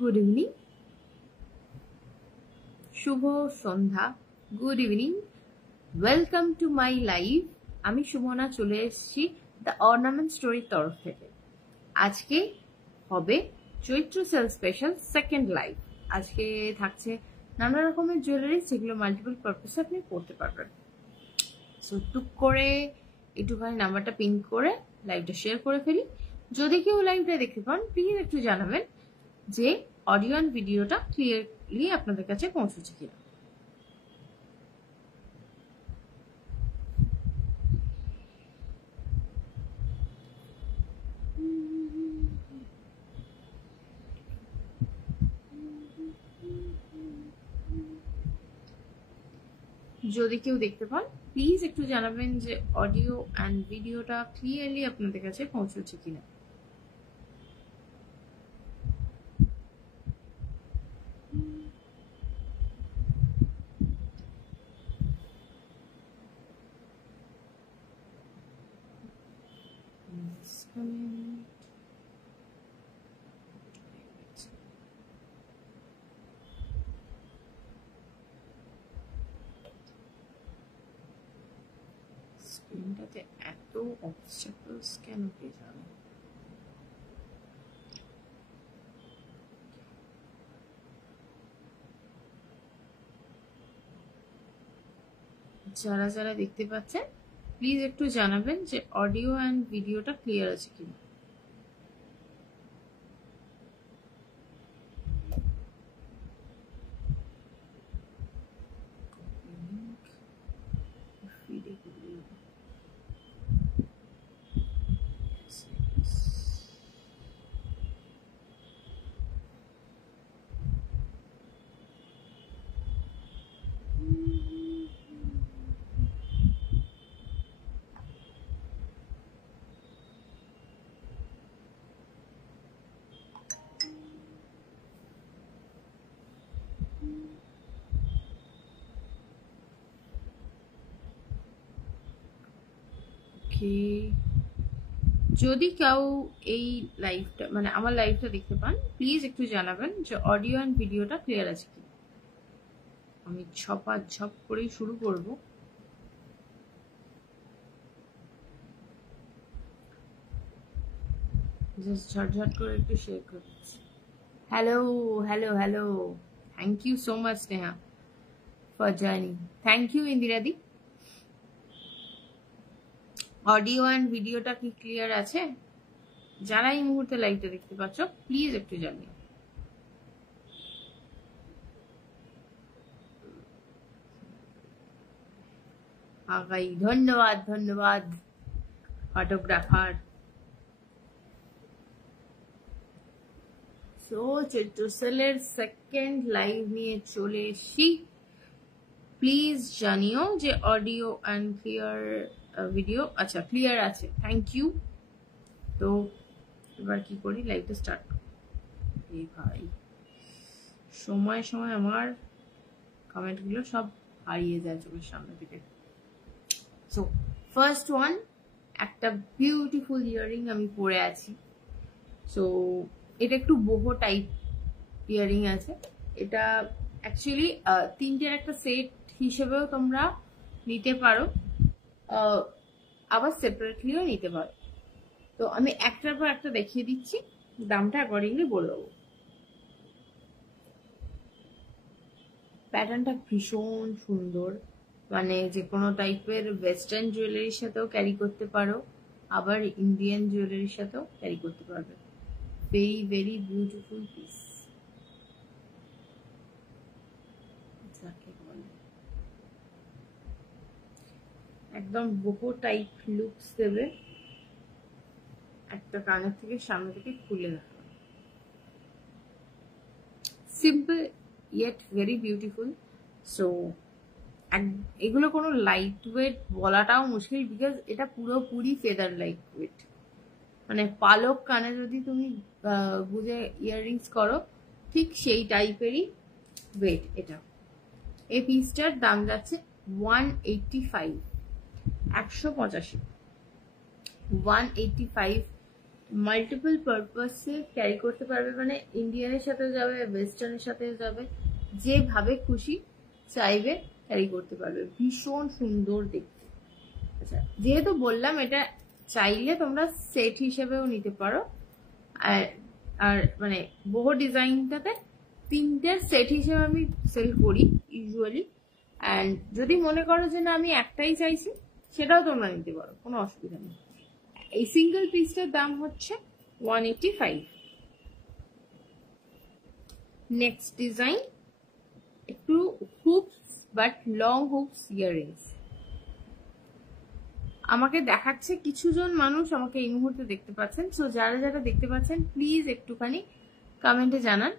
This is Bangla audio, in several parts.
গুড ইভিনিং, শুভ সন্ধ্যা, good evening, welcome to my live. আমি সুমনা চলে এসেছি দ্য অর্নামেন্ট স্টোরির তরফ থেকে। আজকে হবে চৈত্র সেল স্পেশাল সেকেন্ড লাইভ। আজকে থাকছে নানা রকমের জুয়েলারি, যেগুলো মাল্টিপল পারপাসে আপনি পড়তে পারবেন। সো টুক করে একটুখানি নাম্বারটা পিন করে লাইভটা শেয়ার করে ফেলি। যদি কেউ লাইভটা দেখতে পান, প্লিজ একটু জানাবেন যে অডিও অ্যান্ড ভিডিওটা ক্লিয়ারলি আপনাদের কাছে পৌঁছেছে কিনা। যদি কেউ দেখতে পান, প্লিজ একটু জানাবেন যে অডিও অ্যান্ড ভিডিওটা ক্লিয়ারলি আপনাদের কাছে পৌঁছেছে কিনা। স্ক্রিনটাতে এত অবস্ট্যাকলস কেন কে জানে। যারা যারা দেখতে পাচ্ছেন, প্লিজ একটু জানাবেন যে অডিও অ্যান্ড ভিডিওটা ক্লিয়ার আছে কিনা। যদি কেউ এই লাইভটা মানে আমার লাইভটা দেখতে পান, প্লিজ একটু জানাবেন যে অডিও অ্যান্ড ভিডিওটা ক্লিয়ার আছে কি। আমি ঝপ করেই শুরু করব। জাস্ট ঝটঝট করে একটু শেয়ার করে দিচ্ছি। Hello hello hello, thank you so much Sneha for joining. Thank you ইন্দিরাদি। অডিও অ্যান্ড ভিডিওটা কি ক্লিয়ার আছে? যারা এই মুহূর্তে লাইভটা দেখতে পাচ্ছ, প্লিজ একটু জানিও। আগাই ধন্যবাদ ধন্যবাদ ফটোগ্রাফার। সো চৈত্র সেলের সেকেন্ড লাইভ নিয়ে চলে এসি। প্লিজ জানিও যে অডিও অ্যান্ড ক্লিয়ার ভিডিও আচ্ছা ক্লিয়ার আছে। Thank you. তো এবার কি করি, লাইভটা স্টার্ট। এই ভাই সময় সময় আমার কমেন্টগুলো সব হারিয়ে যায় চোখের সামনে থেকে। সো ফার্স্ট ওয়ান, একটা বিউটিফুল ইয়ারিং আমি পরে আছি। সো এটা একটু বোহো টাইপ ইয়ারিং আছে। এটা অ্যাকচুয়ালি তিনটের একটা সেট হিসেবেও তোমরা নিতে পারো, আবার সেপারেটলিও নিতে পারো। তো আমি একটার পর একটা দেখিয়ে দিচ্ছি, দামটা অ্যাকর্ডিংলি বলে দেবো। প্যাটার্নটা ভীষণ সুন্দর, মানে যে কোনো টাইপের ওয়েস্টার্ন জুয়েলারির সাথেও ক্যারি করতে পারো, আবার ইন্ডিয়ান জুয়েলারির সাথেও ক্যারি করতে পারবে। Very very beautiful piece. একদম বহু টাইপ লুকস দেবে। একটা কানের থেকে সামনে থেকে খুলে দেখা, simple yet very beautiful. So এগুলো কোনো লাইট ওয়েট বলাটাও মুশকিল, বিকজ এটা পুরোপুরি ফেদার লাইট ওয়েট। মানে পালক কানে যদি তুমি গুজে ইয়াররিংস করো, ঠিক সেই টাইপেরই ওয়েট এটা। এই পিসটার দাম যাচ্ছে 185, 185 মাল্টিপল পারপাসে ক্যারি করতে পারবে, মানে ইন্ডিয়ানের সাথে যাবে, ওয়েস্টার্নের সাথে যাবে, যেভাবে খুশি চাইবে ক্যারি করতে পারবে। ভীষণ সুন্দর দেখতে। আচ্ছা, যেহেতু বললাম এটা চাইলে তোমরা সেট হিসেবেও নিতে পারো, আর মানে বহু ডিজাইনটাতে 3টের সেট হিসেবে আমি সেল করি ইউজুয়ালি। অ্যান্ড যদি মনে করো যে না আমি একটাই চাইছি, সেটাও তোমরা নিতে পারো, কোনো অসুবিধা নেই। এই সিঙ্গেল পিসটার দাম হচ্ছে 185। নেক্সট ডিজাইন একটু hoops, but long hoops earrings. আমাকে দেখাচ্ছে কিছুজন মানুষ আমাকে এই মুহূর্তে দেখতে পাচ্ছেন, সো যারা যারা দেখতে পাচ্ছেন প্লিজ একটুখানি কমেন্টে জানান,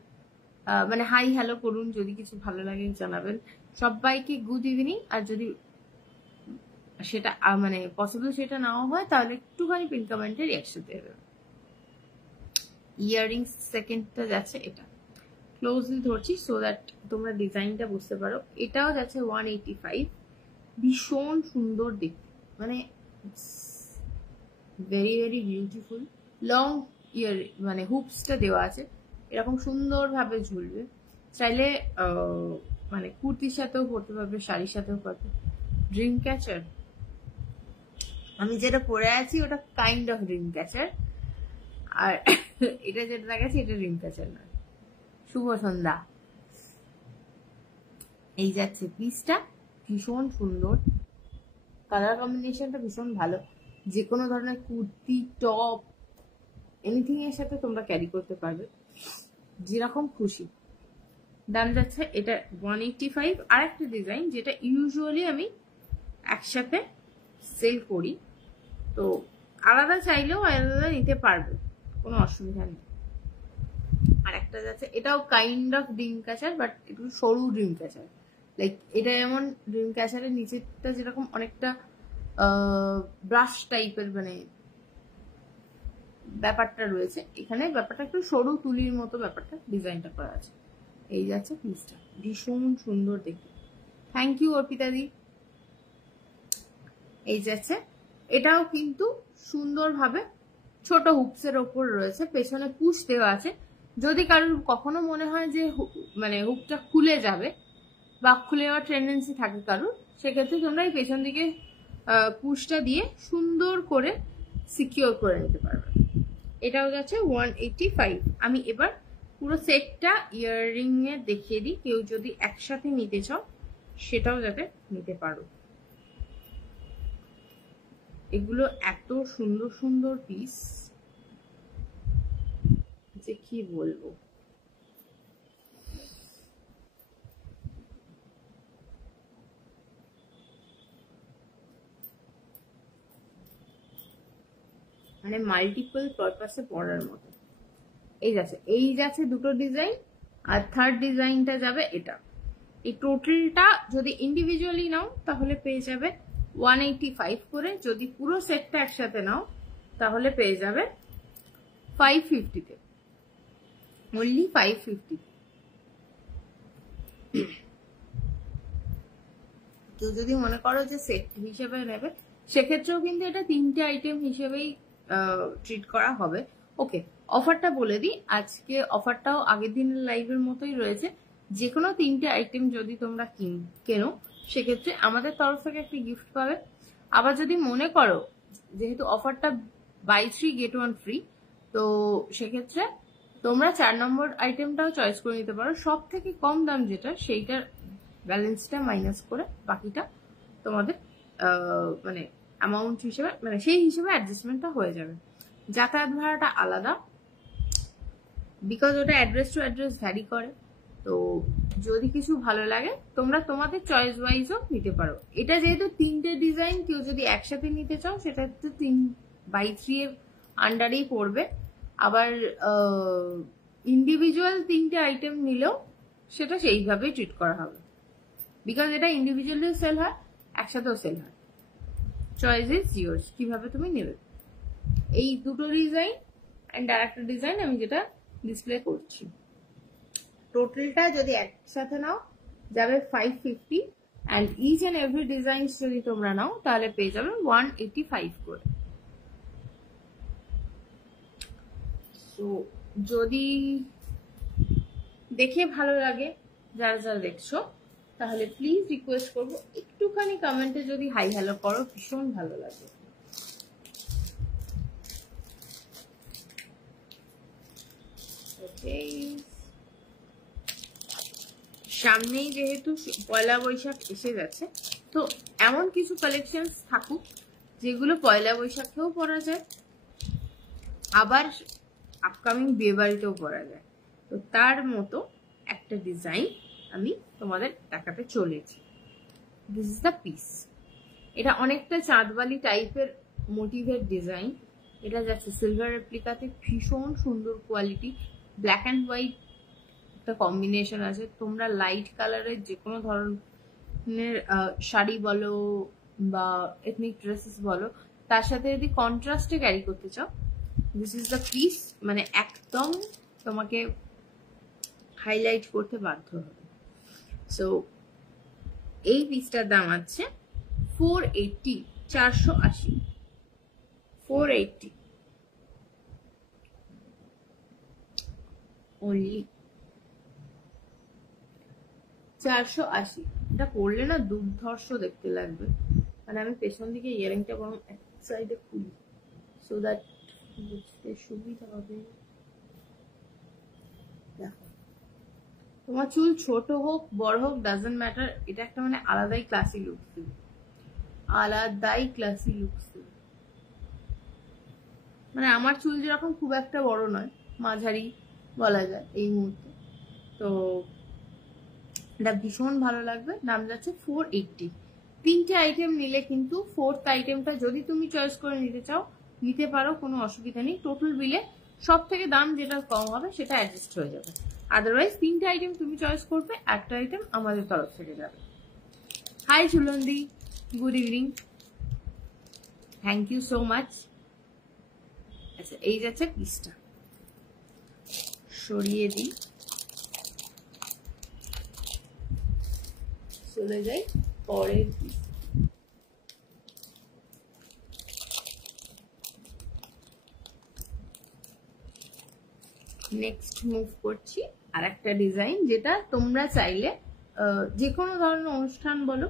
মানে হাই হ্যালো করুন, যদি কিছু ভালো লাগে জানাবেন। সবাইকে গুড ইভিনিং। আর যদি সেটা মানে পসিবল সেটা নাও হয়, তাহলে একটুখানি পিন কমেন্টে রিয়াকশন দিয়ে দেবেন। ইয়াররিংস সেকেন্ডটা যাচ্ছে, এটা ক্লোজলি ধরছি সো দ্যাট তোমরা ডিজাইনটা বুঝতে পারো। এটাও যাচ্ছে 185। ভীষণ সুন্দর দেখতে, মানে ভেরি ভেরি বিউটিফুল। লং ইয়ার মানে হুপসটা দেওয়া আছে, এরকম সুন্দরভাবে ঝুলবে। চাইলে মানে কুর্তির সাথেও পরতে পারবে, শাড়ির সাথেও পারবে। ড্রিম ক্যাচার, আমি যেটা পরে আছি ওটা কাইন্ড অফ ড্রিম ক্যাচার, আর এটা যেটা দেখাচ্ছি এটা ড্রিম ক্যাচার নয়। শুভ সন্ধ্যা। এই যাচ্ছে পিসটা, ভীষণ সুন্দর, কালার কম্বিনেশনটা ভীষণ ভালো। যে কোনো ধরনের কুর্তি, টপ, এনিথিং এর সাথে তোমরা ক্যারি করতে পারবে যেরকম খুশি। দাম যাচ্ছে এটা 185। আর একটা ডিজাইন যেটা ইউজুয়ালি আমি একসাথে সেল করি, তো আলাদা চাইলেও আলাদা নিতে পারবে, কোনো অসুবিধা নেই। আর একটা যাচ্ছে, এটাও kind of dream catcher, but একটু সরু ড্রিম ক্যাচার। লাইক এটা যেমন ড্রিম ক্যাচারের নিচেরটা যেরকম অনেকটা ব্রাশ টাইপের মানে ব্যাপারটা রয়েছে, এখানে ব্যাপারটা একটু সরু তুলির মতো ব্যাপারটা ডিজাইনটা করা আছে। এই যাচ্ছে পিসটা, ভীষণ সুন্দর দেখতে। থ্যাংক ইউ অর্পিতা দি। এই যাচ্ছে, এটাও কিন্তু সুন্দরভাবে ছোট হুপসের ওপর রয়েছে, পেছনে পুশ দেওয়া আছে। যদি কারোর কখনো মনে হয় যে মানে হুকটা খুলে যাবে বা খুলে যাওয়ার টেন্ডেন্সি থাকে কারোর, সেক্ষেত্রে তোমরা এই পেছন দিকে পুশটা দিয়ে সুন্দর করে সিকিউর করে নিতে পারবে। এটাও যাচ্ছে 185। আমি এবার পুরো সেটটা ইয়াররিং এ দেখিয়ে দিই, কেউ যদি একসাথে নিতে চাও সেটাও যাতে নিতে পারো। এগুলো এত সুন্দর সুন্দর পিস যে কি বলবো। মানে মাল্টিপল পারপাসে পড়ার মতো। এই যাচ্ছে দুটো ডিজাইন, আর থার্ড ডিজাইনটা যাবে এটা। এই টোটালটা যদি ইন্ডিভিজুয়ালি নাও তাহলে পেয়ে যাবে 185 করে, যদি পুরো সেটটা একসাথে নাও তাহলে পেয়ে যাবে 550-তে, অনলি 550। কেউ যদি মনে করো যে সেট হিসেবে নেবে, সেক্ষেত্রেও কিন্তু এটা 3টে আইটেম হিসেবেই ট্রিট করা হবে। ওকে, অফারটা বলে দিই, আজকে অফারটাও আগের দিনের লাইভের মতোই রয়েছে। যে কোনো 3টে আইটেম যদি তোমরা কেনো, সেক্ষেত্রে আমাদের তরফ থেকে একটা গিফট পাবে। আবার যদি মনে করো যেহেতু অফারটা বাই 3 get 1 ফ্রি, তো সেক্ষেত্রে তোমরা 4 নম্বর আইটেমটাও চয়েস করে নিতে পারো। সব থেকে কম দাম যেটা, সেইটার ব্যালেন্সটা মাইনাস করে বাকিটা তোমাদের মানে অ্যামাউন্ট হিসেবে, মানে সেই হিসেবে অ্যাডজাস্টমেন্টটা হয়ে যাবে। যাতায়াত ভাড়াটা আলাদা, বিকজ ওটা অ্যাড্রেস টু অ্যাড্রেস ভ্যারি করে। তো যদি কিছু ভালো লাগে তোমরা তোমাদের চয়েস ওয়াইজও নিতে পারো। এটা যেহেতু 3টে ডিজাইন, কেউ যদি একসাথে নিতে চাও সেটা তো 3/3 এর আন্ডারেই পড়বে। আবার ইন্ডিভিজুয়াল 3টে আইটেম নিলেও সেটা সেইভাবেই ট্রিট করা হবে, বিকজ এটা ইন্ডিভিজুয়ালিও সেল হয়, একসাথেও সেল হয়। চয়েস ইজ ইয়োর্স, কিভাবে তুমি নেবে। এই দুটো ডিজাইন অ্যান্ড আর একটা ডিজাইন আমি যেটা ডিসপ্লে করছি, টোটালটা যদি একসাথে নাও যাবে 550, and each and every design যদি তোমরা নাও তাহলে পেয়ে যাবে 185 করে। সো যদি দেখে ভালো লাগে যারা যারা দেখছো, তাহলে প্লিজ রিকোয়েস্ট করবো একটুখানি কমেন্টে যদি হাই হ্যালো করো, ভীষণ ভালো লাগে। সামনেই যেহেতু পয়লা বৈশাখ এসে গেছে, তো এমন কিছু কালেকশন থাকুক যেগুলো পয়লা বৈশাখেও পরা যায়, আবার আপকামিং বিয়ে বাড়িতেও পরা যায়। তো তার মতো একটা ডিজাইন আমি তোমাদের দেখাতে চলেছি। This is the piece. এটা অনেকটা চাঁদবালি টাইপের মোটিভের ডিজাইন। এটা যাচ্ছে সিলভার রেপ্লিকাতে, ভীষণ সুন্দর কোয়ালিটি, ব্ল্যাক অ্যান্ড হোয়াইট একটা কম্বিনেশন আছে। তোমরা লাইট কালারের যে কোনো ধরনের শাড়ি বলো বা এথনিক ড্রেসেস বলো, তার সাথে যদি কন্ট্রাস্টে ক্যারি করতে চাও, দিস ইজ দ্য পিস। মানে একদম তোমাকে হাইলাইট করতে বাধ্য হবে। সো এই পিসটার দাম আছে 480, 480, 480 only, 480। এটা পরলে না দুর্ধর্ষ দেখতে লাগবে। মানে আমি পেছন দিকে ইয়ারিংটা বরং এক সাইডে খুলি, সো দ্যাট বুঝতে সুবিধা হবে। দেখো, তোমার চুল ছোট হোক বড় হোক ডাজন্ট ম্যাটার, এটা একটা মানে আলাদাই ক্লাসি লুক দেবে, আলাদাই ক্লাসি লুক দেবে। মানে আমার চুল যেরকম খুব একটা বড় নয়, মাঝারি বলা যায় এই মুহূর্তে, তো এটা ভীষণ ভালো লাগবে। দাম যাচ্ছে 480। 3টে আইটেম নিলে কিন্তু 4th আইটেমটা যদি তুমি চয়েস করে নিতে চাও নিতে পারো, কোনো অসুবিধা নেই। টোটাল বিলে সব থেকে দাম যেটা কম হবে সেটা অ্যাডজাস্ট হয়ে যাবে। আদারওয়াইজ 3টে আইটেম তুমি চয়েস করবে, একটা আইটেম আমাদের তরফ থেকে যাবে। হাই ঝুলন্দি, good evening, thank you so much. আচ্ছা, এই যাচ্ছে পিসটা, সরিয়ে দিই, চলে যাই পরের পিস। নেক্সট মুভ করছি আর একটা ডিজাইন, যেটা তোমরা চাইলে যে কোনো ধরনের অনুষ্ঠান বলো,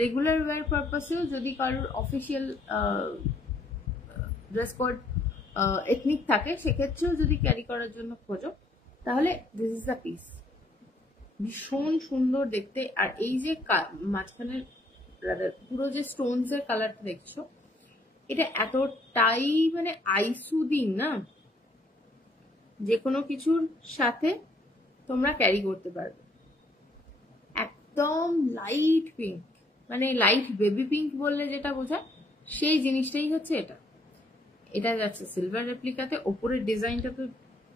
রেগুলার ওয়্যার পারপাসেও, যদি কারোর অফিসিয়াল ড্রেস কোড এথনিক থাকে সেক্ষেত্রেও যদি ক্যারি করার জন্য খোঁজো, তাহলে দিস ইজ দ্য পিস। ভীষণ সুন্দর দেখতে। আর এই যে মাঝখানের পুরো যে স্টোনস এর কালারটা দেখছো, এটা এতটাই মানে আইসুদিং না, যে কোনো কিছুর সাথে তোমরা ক্যারি করতে পারবে। একদম লাইট পিঙ্ক, মানে লাইট বেবি পিঙ্ক বললে যেটা বোঝায় সেই জিনিসটাই হচ্ছে এটা। এটা যাচ্ছে সিলভার রেপ্লিকাতে, ওপরের ডিজাইনটা তো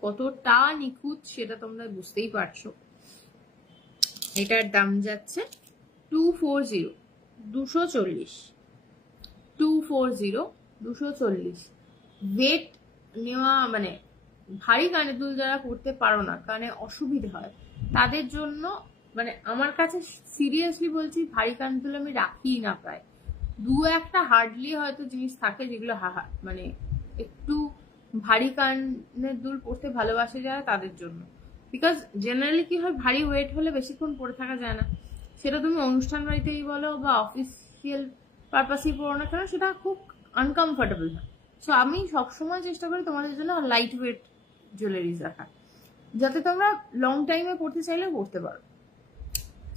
কতটা নিখুঁত সেটা তোমরা বুঝতেই পারছো। এটার দাম যাচ্ছে 240, 240, 240, 240। ওয়েট নেওয়া মানে ভারী কানের দুল যারা পড়তে পারো না, কানে অসুবিধা হয়, তাদের জন্য মানে আমার কাছে সিরিয়াসলি বলছি, ভারী কানের দুল আমি রাখি না প্রায়। দু একটা হার্ডলি হয়তো জিনিস থাকে যেগুলো মানে একটু ভারী কানের দুল পড়তে ভালোবাসে যারা, তাদের জন্য। বিকজ জেনারেলি কি হয়, ভারী ওয়েট হলে বেশিক্ষণ পরে থাকা যায় না, সেটা তুমি অনুষ্ঠান বাড়িতেই বলো বা অফিসিয়াল পারপাসেই পড়ো না কেন, সেটা খুব আনকমফোর্টেবল হয়। সো আমি সবসময় চেষ্টা করি তোমাদের জন্য লাইট ওয়েট জুয়েলারিজ রাখা, যাতে তোমরা লং টাইমে পড়তে চাইলেও পড়তে পারো।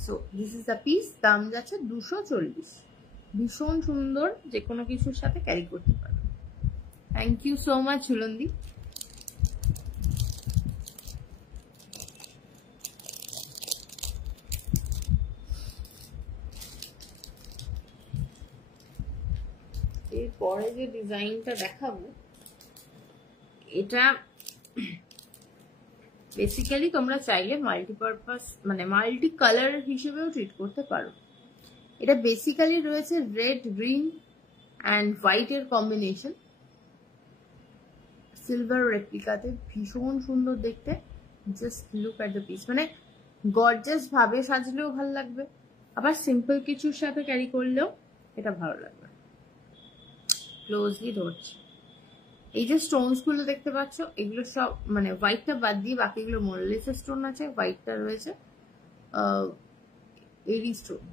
So this is the piece. দাম যাচ্ছে 240। ভীষণ সুন্দর, যে কোনো কিছুর সাথে ক্যারি করতে পারো। থ্যাংক ইউ সো মাচ ঝুলন্দি। এরপরে যে ডিজাইনটা দেখাবো, এটা বেসিক্যালি তোমরা চাইলে মাল্টিপারপাস মানে মাল্টি কালার হিসেবেও ট্রিট করতে পারো। এটা বেসিক্যালি রয়েছে রেড, গ্রিন অ্যান্ড হোয়াইট এর কম্বিনেশন, সিলভার রেপ্লিকাতে, ভীষণ সুন্দর দেখতে। Just look at the piece. মানে গর্জাস ভাবে সাজলেও ভালো লাগবে, আবার সিম্পল কিছুর সাথে ক্যারি করলেও এটা ভালো লাগবে। ক্লোজলি ধরছি, এই যে স্টোনস গুলো দেখতে পাচ্ছ, এগুলো সব মানে হোয়াইটটা বাদ দিয়ে বাকিগুলো মোরলেস স্টোন আছে, হোয়াইটটা রয়েছে এরি স্টোন।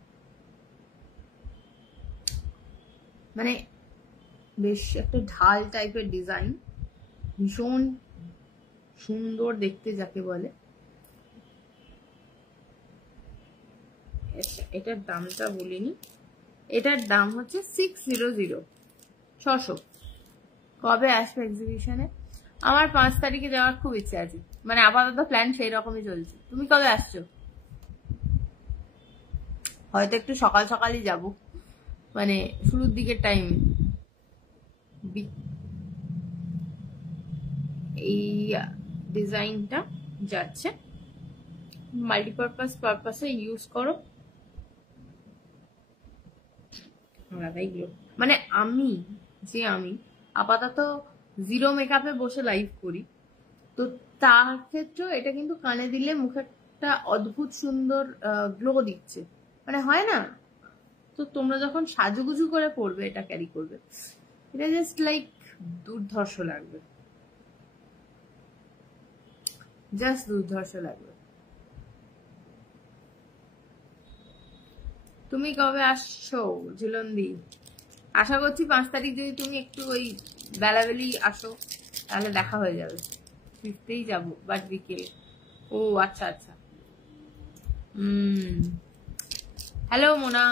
মানে বেশ একটা ঢাল টাইপের ডিজাইন, ভীষণ সুন্দর দেখতে যাকে বলে। এটার দামটা বলিনি, এটার দাম হচ্ছে 600। 600। কবে আসবে এক্সিবিশনে? আমার 5 তারিখে যাওয়ার খুব ইচ্ছে আছে, মানে আপাতত প্ল্যান সেই রকমই চলছে। তুমি কবে আসছো? হয়তো একটু সকাল সকালই যাব, মানে শুরুর দিকের টাইমে। এই ডিজাইনটা যাচ্ছে, মাল্টিপারপাসে ইউজ করো। মানে আমি আপাতত জিরো মেকআপে বসে লাইভ করি, তো তার ক্ষেত্রে এটা কিন্তু কানে দিলে মুখে একটা অদ্ভুত সুন্দর গ্লো দিচ্ছে, মানে হয় না? তো তোমরা যখন সাজুগুজু করে পড়বে, এটা ক্যারি করবে, এটা জাস্ট লাইক দুর্ধর্ষ লাগবে, জাস্ট দুর্ধর্ষ লাগবে। তুমি কবে আসছো ঝুলন্দি? আশা করছি 5 তারিখ যদি তুমি একটু ওই বেলাবেলি আসো তাহলে দেখা হয়ে যাবে। 5th-এই যাবো, বাট বিকেলে। ও আচ্ছা আচ্ছা। Hello Mona,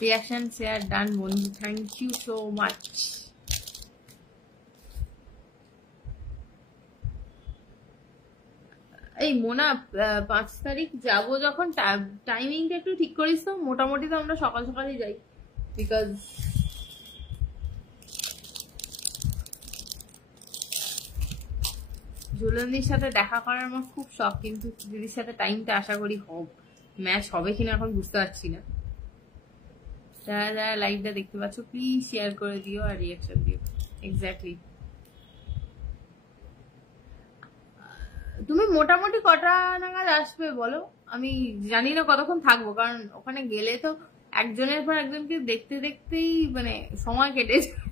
reaction share done বন্ধু, থ্যাংক ইউ সো মাচ। এই মোনা, 5 তারিখ যাবো যখন, টাইমিংটা একটু ঠিক করিস তো। মোটামুটি তো আমরা সকাল সকালই যাই, বিকজ ঝুলন্দির সাথে দেখা করার আমার খুব শখ, কিন্তু দিদির সাথে টাইমটা আশা করি ম্যাচ হবে কিনা এখন বুঝতে পারছি না। যারা যারা লাইভটা দেখতে পাচ্ছ প্লিজ শেয়ার করে দিও আর রিয়াকশন দিও। এক্স্যাক্টলি। তুমি মোটামুটি কটা নাগাদ আসবে বলো? আমি জানি না কতক্ষণ থাকবো, কারণ ওখানে গেলে তো একজনের পর একজনকে দেখতে দেখতেই মানে সময় কেটে যায়।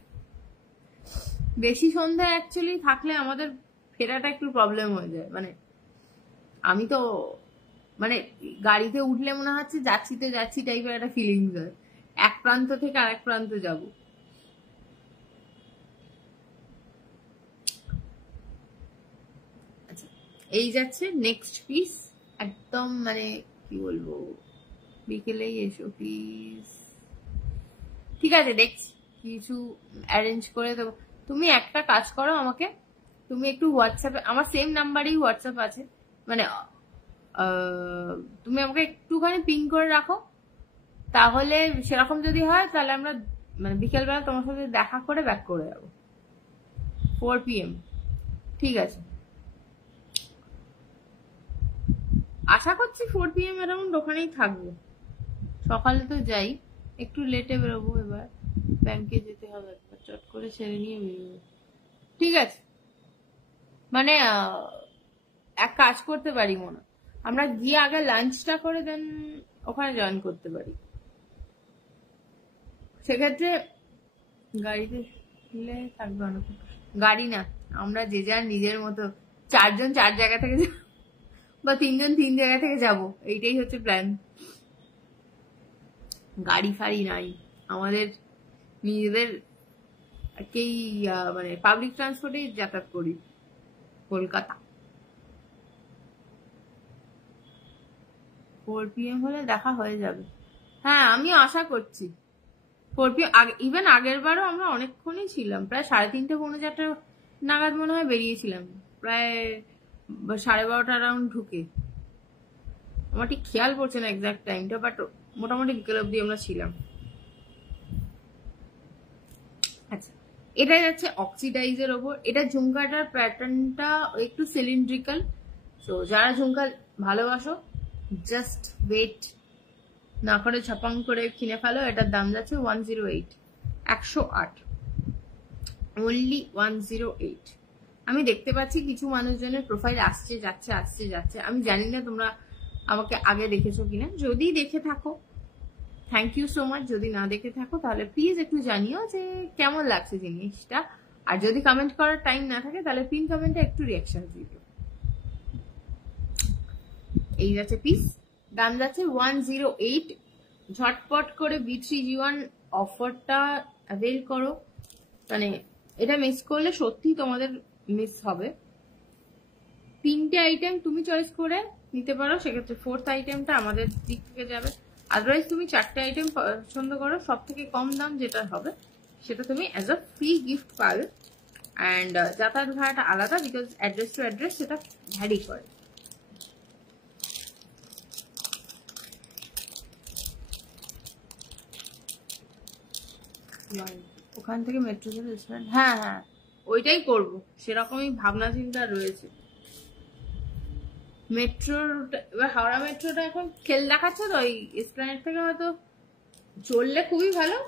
বেশি সন্ধ্যা অ্যাকচুয়ালি থাকলে আমাদের ফেরাটা একটু প্রবলেম হয়ে যায়। মানে আমি তো মানে গাড়িতে উঠলে মনে হচ্ছে যাচ্ছি তো যাচ্ছি টাইপের একটা ফিলিংস হয়, এক প্রান্ত থেকে আরেক প্রান্ত যাব। আচ্ছা, এই যাচ্ছে নেক্সট পিস, একদম মানে কি বলবো, বিকেলেই এসো প্লিজ। ঠিক আছে, দেখছি কিছু অ্যারেঞ্জ করে দেবো। তুমি একটা কাজ করো, আমাকে তুমি একটু হোয়াটসঅ্যাপে, আমার সেম নাম্বারেই হোয়াটসঅ্যাপ আছে, মানে তুমি আমাকে একটুখানি পিন করে রাখো, তাহলে সেরকম যদি হয় তাহলে আমরা মানে বিকেলবেলা তোমার সাথে দেখা করে ব্যাক করে যাবো 4 PM। ঠিক আছে, আশা করছি 4 PM অ্যারাউন্ড ওখানেই থাকবো। সকালে তো যাই, একটু লেটে বেরোবো, এবার ব্যাংকে যেতে হবে, চট করে সেরে নিয়ে বেরোবো। ঠিক আছে, মানে এক কাজ করতে পারি মনে, আমরা গিয়ে আগে লাঞ্চটা করে দেন ওখানে জয়েন করতে পারি। সেক্ষেত্রে গাড়িতে থাকবে অনেক, গাড়ি না, আমরা যে যার নিজের মতো 4 জন 4 জায়গা থেকে বা 3 জন 3 জায়গা থেকে যাব, এইটাই হচ্ছে প্ল্যান। গাড়ি ফাড়ি নাই আমাদের, নিজেদের কেই মানে পাবলিক ট্রান্সপোর্টে যাতায়াত করি কলকাতা। 4 PM হলে দেখা হয়ে যাবে। হ্যাঁ, আমি আশা করছি 4 PM। ইভেন আগের বারও আমরা অনেকক্ষণই ছিলাম, প্রায় 3:30 পৌনে 4 নাগাদ মনে হয় বেরিয়েছিলাম, প্রায় 12:30 অ্যারাউন্ড ঢুকে। আমার ঠিক খেয়াল পড়ছে না এক্সাক্ট টাইমটা, বাট মোটামুটি বিকেল অব্দি আমরা ছিলাম। আচ্ছা, এটা যাচ্ছে অক্সিডাইজের ওপর। এটা ঝুমকাটার প্যাটার্নটা একটু সিলিন্ড্রিক্যাল, তো যারা ঝুমকা ভালোবাসো জাস্ট ওয়েট না করে ছাপাং করে কিনে ফেলো। এটার দাম যাচ্ছে 108, 108, অনলি 108। আমি দেখতে পাচ্ছি কিছু মানুষজনের প্রোফাইল আসছে যাচ্ছে আসছে যাচ্ছে, আমি জানি না তোমরা আমাকে আগে দেখেছো কিনা। যদি দেখে থাকো থ্যাংক ইউ সো মাচ, যদি না দেখে থাকো তাহলে প্লিজ একটু জানিও যে কেমন লাগছে জিনিসটা। আর যদি কমেন্ট করার টাইম না থাকে তাহলে পিন কমেন্টে একটু রিয়াকশন দিও। এই যাচ্ছে পিস, দাম যাচ্ছে 108। ঝটপট করে B3G1 অফারটা অ্যাভেল করো, মানে এটা মিস করলে সত্যি তোমাদের মিস হবে। 3টে আইটেম তুমি চয়েস করে নিতে পারো, সেক্ষেত্রে 4th আইটেমটা আমাদের দিক থেকে যাবে। আদারওয়াইজ তুমি 4টে আইটেম পছন্দ করো, সব থেকে কম দাম যেটা হবে সেটা তুমি অ্যাজ আ ফ্রি গিফট পাবে। অ্যান্ড যাতায়াত ভাড়াটা আলাদা, বিকজ অ্যাড্রেস টু অ্যাড্রেস সেটা ভ্যারি করে। ওখান থেকে মেট্রো রেস্টুরেন্ট, হ্যাঁ হ্যাঁ ওইটাই করবো, সেরকমই ভাবনা চিন্তা রয়েছে। মেট্রোর এবার হাওড়া মেট্রোটা এখন খেল দেখাচ্ছে তো, ওই এসপ্ল্যানেড থেকে হয়তো চললে খুবই ভালো,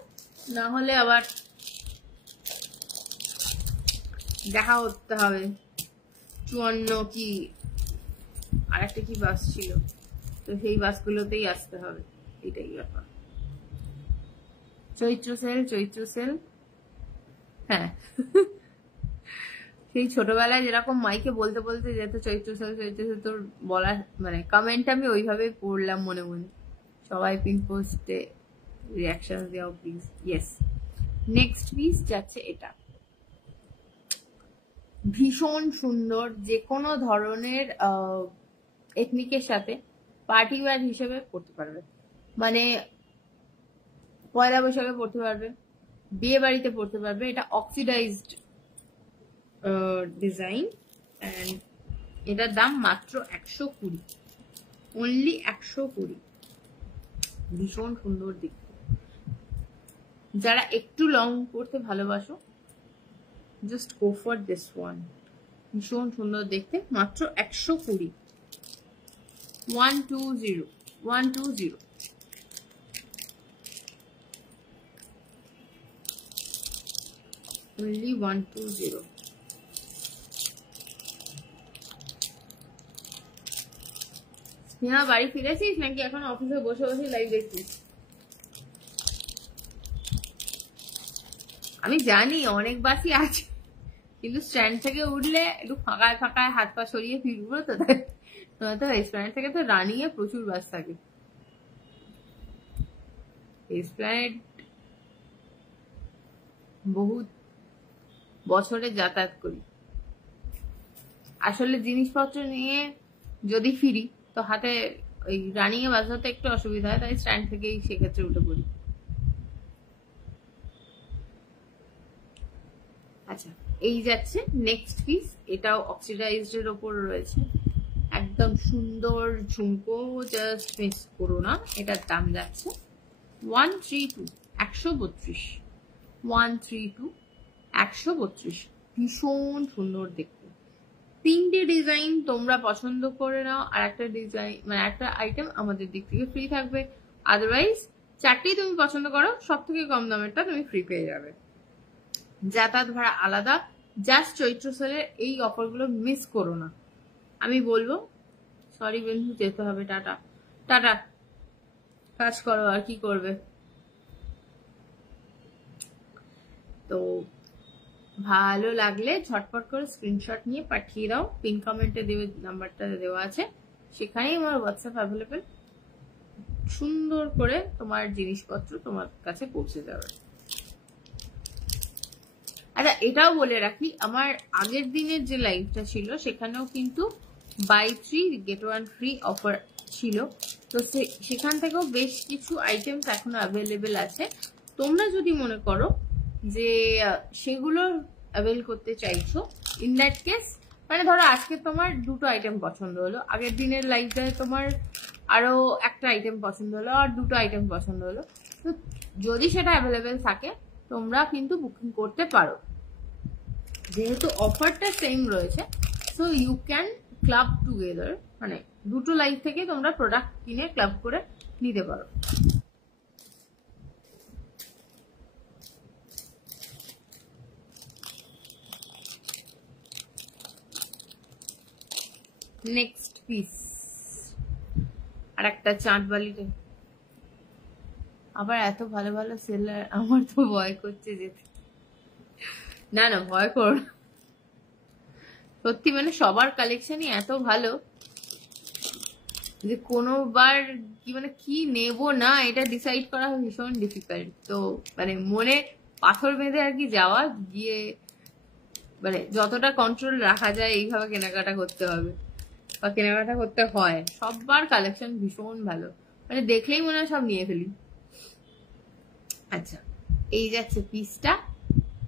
না হলে আবার দেখা করতে হবে। 54 কি আরেকটা কি বাস ছিল, তো সেই বাসগুলোতেই আসতে হবে, এটাই ব্যাপার। চৈত্র সেল, হ্যাঁ সেই ছোটবেলায় যেরকম মাইকে বলতে বলতে যেত চৈত্র সেল, তোর বলার মানে কমেন্ট আমি ওইভাবে পড়লাম মনে মনে। সবাই পিন পোস্টে রিয়াকশন দাও প্লিজ। ইয়েস, নেক্সট পিস যাচ্ছে এটা, ভীষণ সুন্দর, যে কোনো ধরনের এথনিকের সাথে পার্টি ওয়্যার হিসেবে পড়তে পারবে, মানে পয়লা বৈশাখে পড়তে পারবে, বিয়ে বাড়িতে পড়তে পারবে। এটা অক্সিডাইজড ডিজাইন, অ্যান্ড এটার দাম মাত্র 120, অনলি 120। ভীষণ সুন্দর দেখতে, যারা একটু লং পড়তে ভালোবাসো just go for this one. ভীষণ সুন্দর দেখতে, মাত্র 120, 120 120। only 120। স্নেহা বাড়ি ফিরেছিস নাকি এখন অফিসে বসে বসে লাইভ দেখছিস? আমি জানি অনেক বাসই আছে, কিন্তু স্ট্যান্ড থেকে উঠলে একটু ফাঁকায় ফাঁকায় হাত পা সরিয়ে ফিরবো তো, তাই তোমার তো এসপ্ল্যানেড থেকে তো রানিয়ে প্রচুর বাস থাকে। এসপ্ল্যানেড বহুত বছরে যাতায়াত করি, আসলে জিনিসপত্র নিয়ে যদি ফিরি তো হাতে ওই রানিং এ বাস ধরতে একটু অসুবিধা হয়, তাই স্ট্যান্ড থেকেই সেক্ষেত্রে উঠে পড়ি। আচ্ছা, এই যাচ্ছে নেক্সট পিস, এটাও অক্সিডাইজড এর ওপর রয়েছে, একদম সুন্দর ঝুমকো, জাস্ট মিস করো না। এটার দাম যাচ্ছে 132, 132, 132, 132। ভীষণ সুন্দর দেখতে, 3টে ডিজাইন তোমরা পছন্দ করে নাও, আর একটা ডিজাইন মানে একটা আইটেম আমাদের দিক থেকে ফ্রি থাকবে। আদারওয়াইজ 4টেই তুমি পছন্দ করো, সব থেকে কম দামেরটা তুমি ফ্রি পেয়ে যাবে। যাতায়াত ভাড়া আলাদা, জাস্ট চৈত্র সেলের এই অফারগুলো মিস করো না, আমি বলবো। সরি বন্ধু, যেতে হবে, টাটা টাটা, কাজ করো আর কি করবে। তো ভালো লাগলে ঝটপট করে স্ক্রিনশট নিয়ে পাঠিয়ে দাও, পিন কমেন্টে দেবে, নাম্বারটা দেওয়া আছে, সেখানেই আমার হোয়াটসঅ্যাপ অ্যাভেলেবেল। সুন্দর করে তোমার জিনিসপত্র তোমার কাছে পৌঁছে যাবে। আচ্ছা, এটাও বলে রাখি, আমার আগের দিনের যে লাইভটা ছিল সেখানেও কিন্তু বাই 3 গেট 1 ফ্রি অফার ছিল, তো সেখান থেকেও বেশ কিছু আইটেমস এখনো অ্যাভেলেবেল আছে। তোমরা যদি মনে করো যে সেগুলো অ্যাভেল করতে চাইছো, ইন দ্যাট কেস মানে ধরো আজকে তোমার 2টো আইটেম পছন্দ হলো, আগের দিনের লাইভটায় তোমার আরো একটা আইটেম পছন্দ হলো, আর 2টো আইটেম পছন্দ হলো, তো যদি সেটা অ্যাভেলেবেল থাকে তোমরা কিন্তু বুকিং করতে পারো, যেহেতু অফারটা সেম রয়েছে। So you can club together, মানে 2টো লাইভ থেকে তোমরা প্রোডাক্ট কিনে ক্লাব করে নিতে পারো। নেক্সট পিস আর একটা চাঁদবালিতে, আবার এত ভালো ভালো সেলার, আমার তো ভয় করছে যেতে। না না ভয় করো না, সত্যি মানে সবার কালেকশনই এত ভালো যে কোনোবার কি মানে কি নেব না এটা ডিসাইড করা ভীষণ ডিফিকাল্ট। তো মানে মনে পাথর বেঁধে আর কি যাওয়া, গিয়ে মানে যতটা কন্ট্রোল রাখা যায় এইভাবে কেনাকাটা করতে হবে বা কেনাকাটা করতে হয়। সববার কালেকশন ভীষণ ভালো, মানে দেখলেই মনে হয় সব নিয়ে ফেলি। আচ্ছা এই যাচ্ছে পিসটা,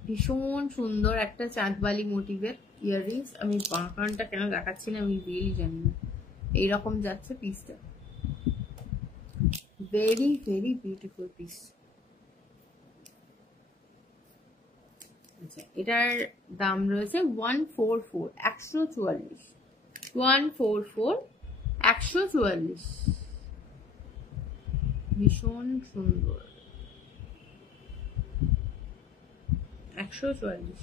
ভীষণ সুন্দর একটা চাঁদবালি মোটিভের ইয়াররিংস। আমি বাঁকানটা কেন দেখাচ্ছি না আমি রিয়েলি জানি না। এইরকম যাচ্ছে পিসটা, ভেরি ভেরি বিউটিফুল পিস। আচ্ছা এটার দাম রয়েছে 144, 144, 144, 144। ভীষণ সুন্দর, 144।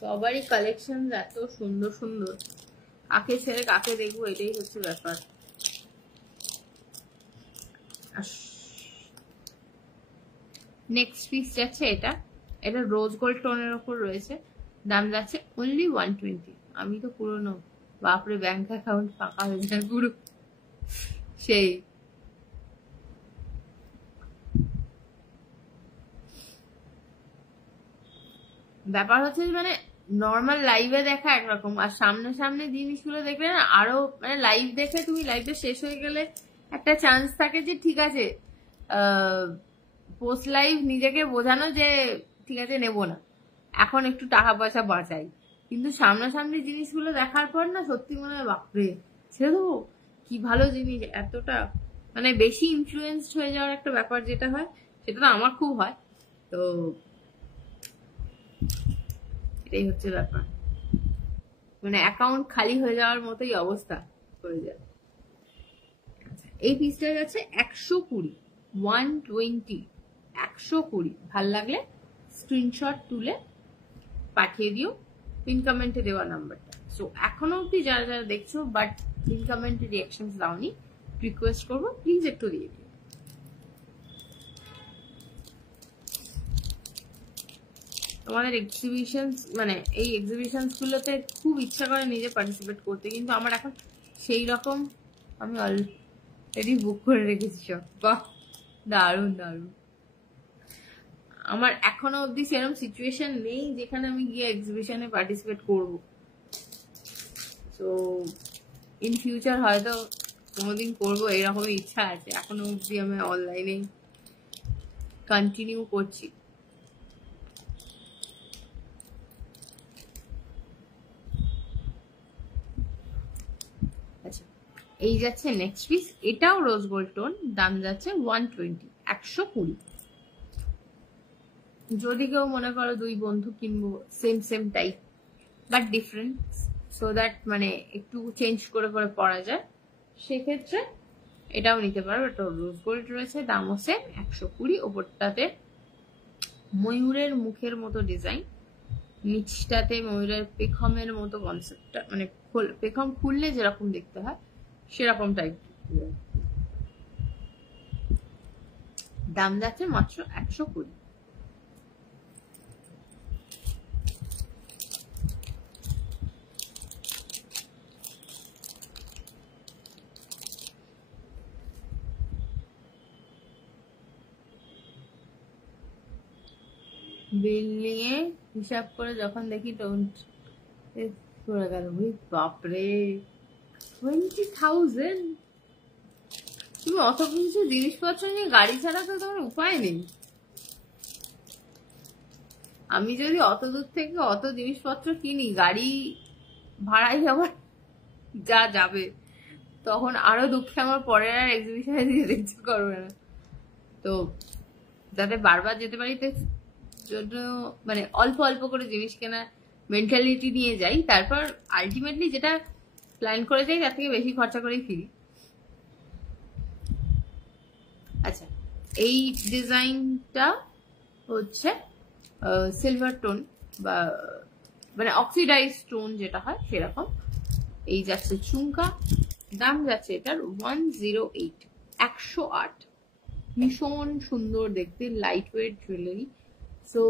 সবারই কালেকশন এত সুন্দর সুন্দর, কাকে ছেড়ে কাকে দেখবো এটাই হচ্ছে ব্যাপার। নেক্সট পিস যাচ্ছে এটা, এটা রোজ গোল্ড টোনের ওপর রয়েছে, দাম যাচ্ছে অনলি 120। আমি তো পুরোনো, বাপরে ব্যাংক অ্যাকাউন্ট ফাঁকা হয়ে যায় পুরো সেই। ব্যাপার হচ্ছে মানে নর্মাল লাইভে দেখা একরকম, আর সামনে সামনে জিনিসগুলো দেখলে না আরো মানে লাইভ দেখে তুমি লাইভটা শেষ হয়ে গেলে একটা চান্স থাকে যে ঠিক আছে পোস্ট লাইভ নিজেকে বোঝানো যে ঠিক আছে নেবো না, এখন একটু টাকা পয়সা বাঁচাই। কিন্তু সামনাসামনি জিনিসগুলো দেখার পর না সত্যি মনে হয় বাপরে ছেড়ে দেবো, কি ভালো জিনিস। এতটা মানে বেশি ইনফ্লুয়েন্সড হয়ে যাওয়ার একটা ব্যাপার যেটা হয়, সেটা তো আমার খুব হয়। তো এটাই হচ্ছে ব্যাপার, মানে অ্যাকাউন্ট খালি হয়ে যাওয়ার মতোই অবস্থা হয়ে যায়। এই পিসটা যাচ্ছে 120, 120, 120। ভাল লাগলে স্ক্রিনশট তুলে পাঠিয়ে দিও পিন কমেন্টে দেওয়া নাম্বারটা। সো এখনো অব্দি যারা যারা দেখছো বাট পিন কমেন্টে রিয়াকশন দাওনি, রিকোয়েস্ট করবো প্লিজ একটু দিয়ে দিও। তোমাদের এক্সিবিশন মানে এই এক্সিবিশন গুলোতে খুব ইচ্ছা করে নিজে পার্টিসিপেট করতে, কিন্তু আমার এখন সেই রকম আমি অলরেডি বুক করে রেখেছি সব। বাহ দারুণ দারুণ। আমার এখনো অব্দি সেরকম সিচুয়েশন নেই যেখানে আমি গিয়ে এক্সিবিশনে পার্টিসিপেট করব। তো ইন ফিউচার হয়তো কোনোদিন করবো এরকম ইচ্ছা আছে, এখনো অব্দি আমি অনলাইনে কন্টিনিউ করছি। আচ্ছা এই যাচ্ছে নেক্সট পিস, এটাও রোজ গোল্ড টোন, দাম যাচ্ছে 120, 120। যদি কেউ মনে করো দুই বন্ধু কিনবো same same type but different, so that মানে একটু চেঞ্জ করে করে পরা যায়, সেক্ষেত্রে এটাও নিতে পারো। এটা রোজ গোল্ড রয়েছে, দামও সেম 120। ওপরটাতে ময়ূরের মুখের মতো ডিজাইন, নিচটাতে ময়ূরের পেখমের মতো কনসেপ্টটা, মানে পেখম খুললে যেরকম দেখতে হয় সেরকম টাইপ। দাম যাচ্ছে মাত্র 120। বিল নিয়ে হিসাব করে যখন দেখি পড়ে গেল, বাপরে 20,000। তুমি অত কিছু জিনিসপত্র নিয়ে গাড়ি ছাড়া তো তোমার উপায় নেই। আমি যদি অত দূর থেকে অত জিনিসপত্র কিনি, গাড়ি ভাড়াই আমার যা যাবে, তখন আরো দুঃখে আমার পরের আর এক্সিবিশনে যেতে ইচ্ছে করবে না। তো যাতে বারবার যেতে পারি জন্য মানে অল্প অল্প করে জিনিস কেনার মেন্টালিটি নিয়ে যাই, তারপর আলটিমেটলি যেটা প্ল্যান করে যাই তার থেকে বেশি খরচা করেই ফিরি। আচ্ছা এই ডিজাইনটা হচ্ছে সিলভার টোন বা মানে অক্সিডাইজ টোন যেটা হয় সেরকম। এই যাচ্ছে ঝুমকা, দাম যাচ্ছে এটার 108, 108। ভীষণ সুন্দর দেখতে, light weight jewellery. So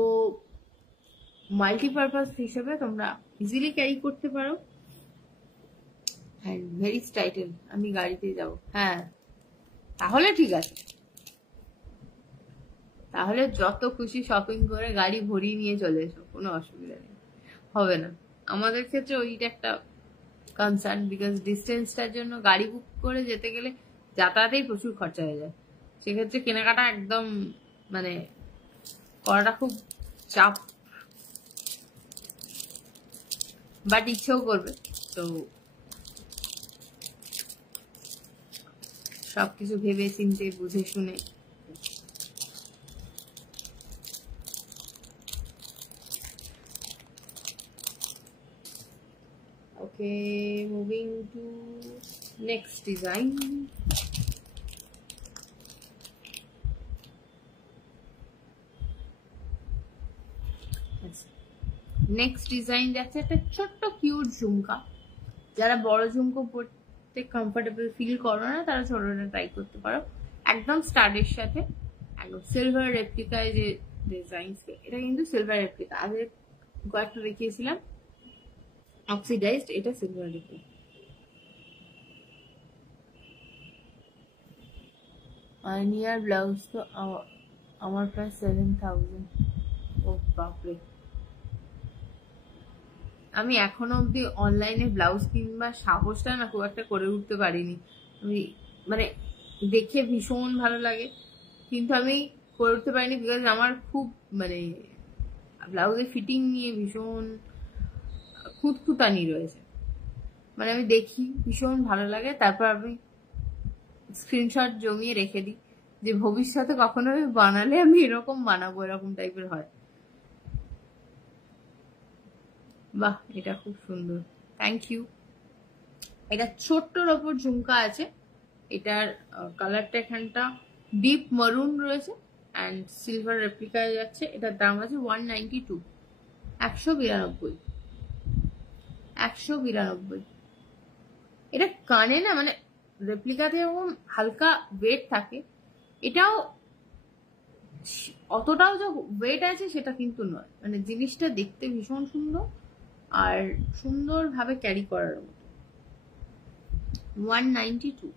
multipurpose হিসেবে তোমরা ইজিলি ক্যারি করতে পারো। And very stylish. আমি গাড়িতে যাব, হ্যাঁ তাহলে ঠিক আছে, তাহলে যত খুশি শপিং করে গাড়ি ভরিয়ে নিয়ে চলে এসো, কোনো অসুবিধা নেই, হবে না। আমাদের ক্ষেত্রে ওইটা একটা কনসার্ন, বিকজ ডিস্টেন্সটার জন্য গাড়ি বুক করে যেতে গেলে যাতায়াতেই প্রচুর খরচা হয়ে যায়। সেক্ষেত্রে কেনাকাটা একদম মানে করাটা খুব চাপ, বাট ইচ্ছেও করবে। তো সবকিছু ভেবে চিন্তে বুঝে শুনে Okay, moving to next design. Next design যাচ্ছে একটা ছোট্ট কিউট ঝুমকা। যারা বড় ঝুমকো পরতে কমফোর্টেবল ফিল করো না তারা ছোটটা ট্রাই করতে পারো। একদম স্টাডের সাথে, একদম সিলভার রেপ্লিকায় যে ডিজাইন, এটা কিন্তু সিলভার রেপ্লিকা। আগে কয়েকটা দেখিয়েছিলাম অক্সিডাইজড, এটা সিলভার রেপ্লিকা। নিয়ার ব্লাউজ তো আমার প্রায় 7000। ও বাপরে, আমি এখনো অব্দি অনলাইনে ব্লাউজ কিনবার সাহসটা না খুব একটা করে উঠতে পারিনি। আমি মানে দেখে ভীষণ ভালো লাগে, কিন্তু আমি করে উঠতে পারিনি বিকজ আমার খুব মানে ব্লাউজের ফিটিং নিয়ে ভীষণ খুঁতখুঁতানি রয়েছে। মানে আমি দেখি ভীষণ ভালো লাগে, তারপর আমি স্ক্রিনশট জমিয়ে রেখে দিই যে ভবিষ্যতে কখনো আমি বানালে আমি এরকম বানাবো, এরকম টাইপের হয়। বাহ, এটা খুব সুন্দর, থ্যাংক ইউ। এটা ছোট্টর ওপর ঝুমকা আছে, এটার কালারটা এখানটা ডিপ মারুন রয়েছে অ্যান্ড সিলভার রেপ্লিকায় যাচ্ছে। এটার দাম আছে 192, 192, 192। এটা কানে না মানে রেপ্লিকাতে এরকম হালকা ওয়েট থাকে, এটাও অতটাও যে ওয়েট আছে সেটা কিন্তু নয়। মানে জিনিসটা দেখতে ভীষণ সুন্দর আর সুন্দরভাবে ক্যারি করার মতো। 192,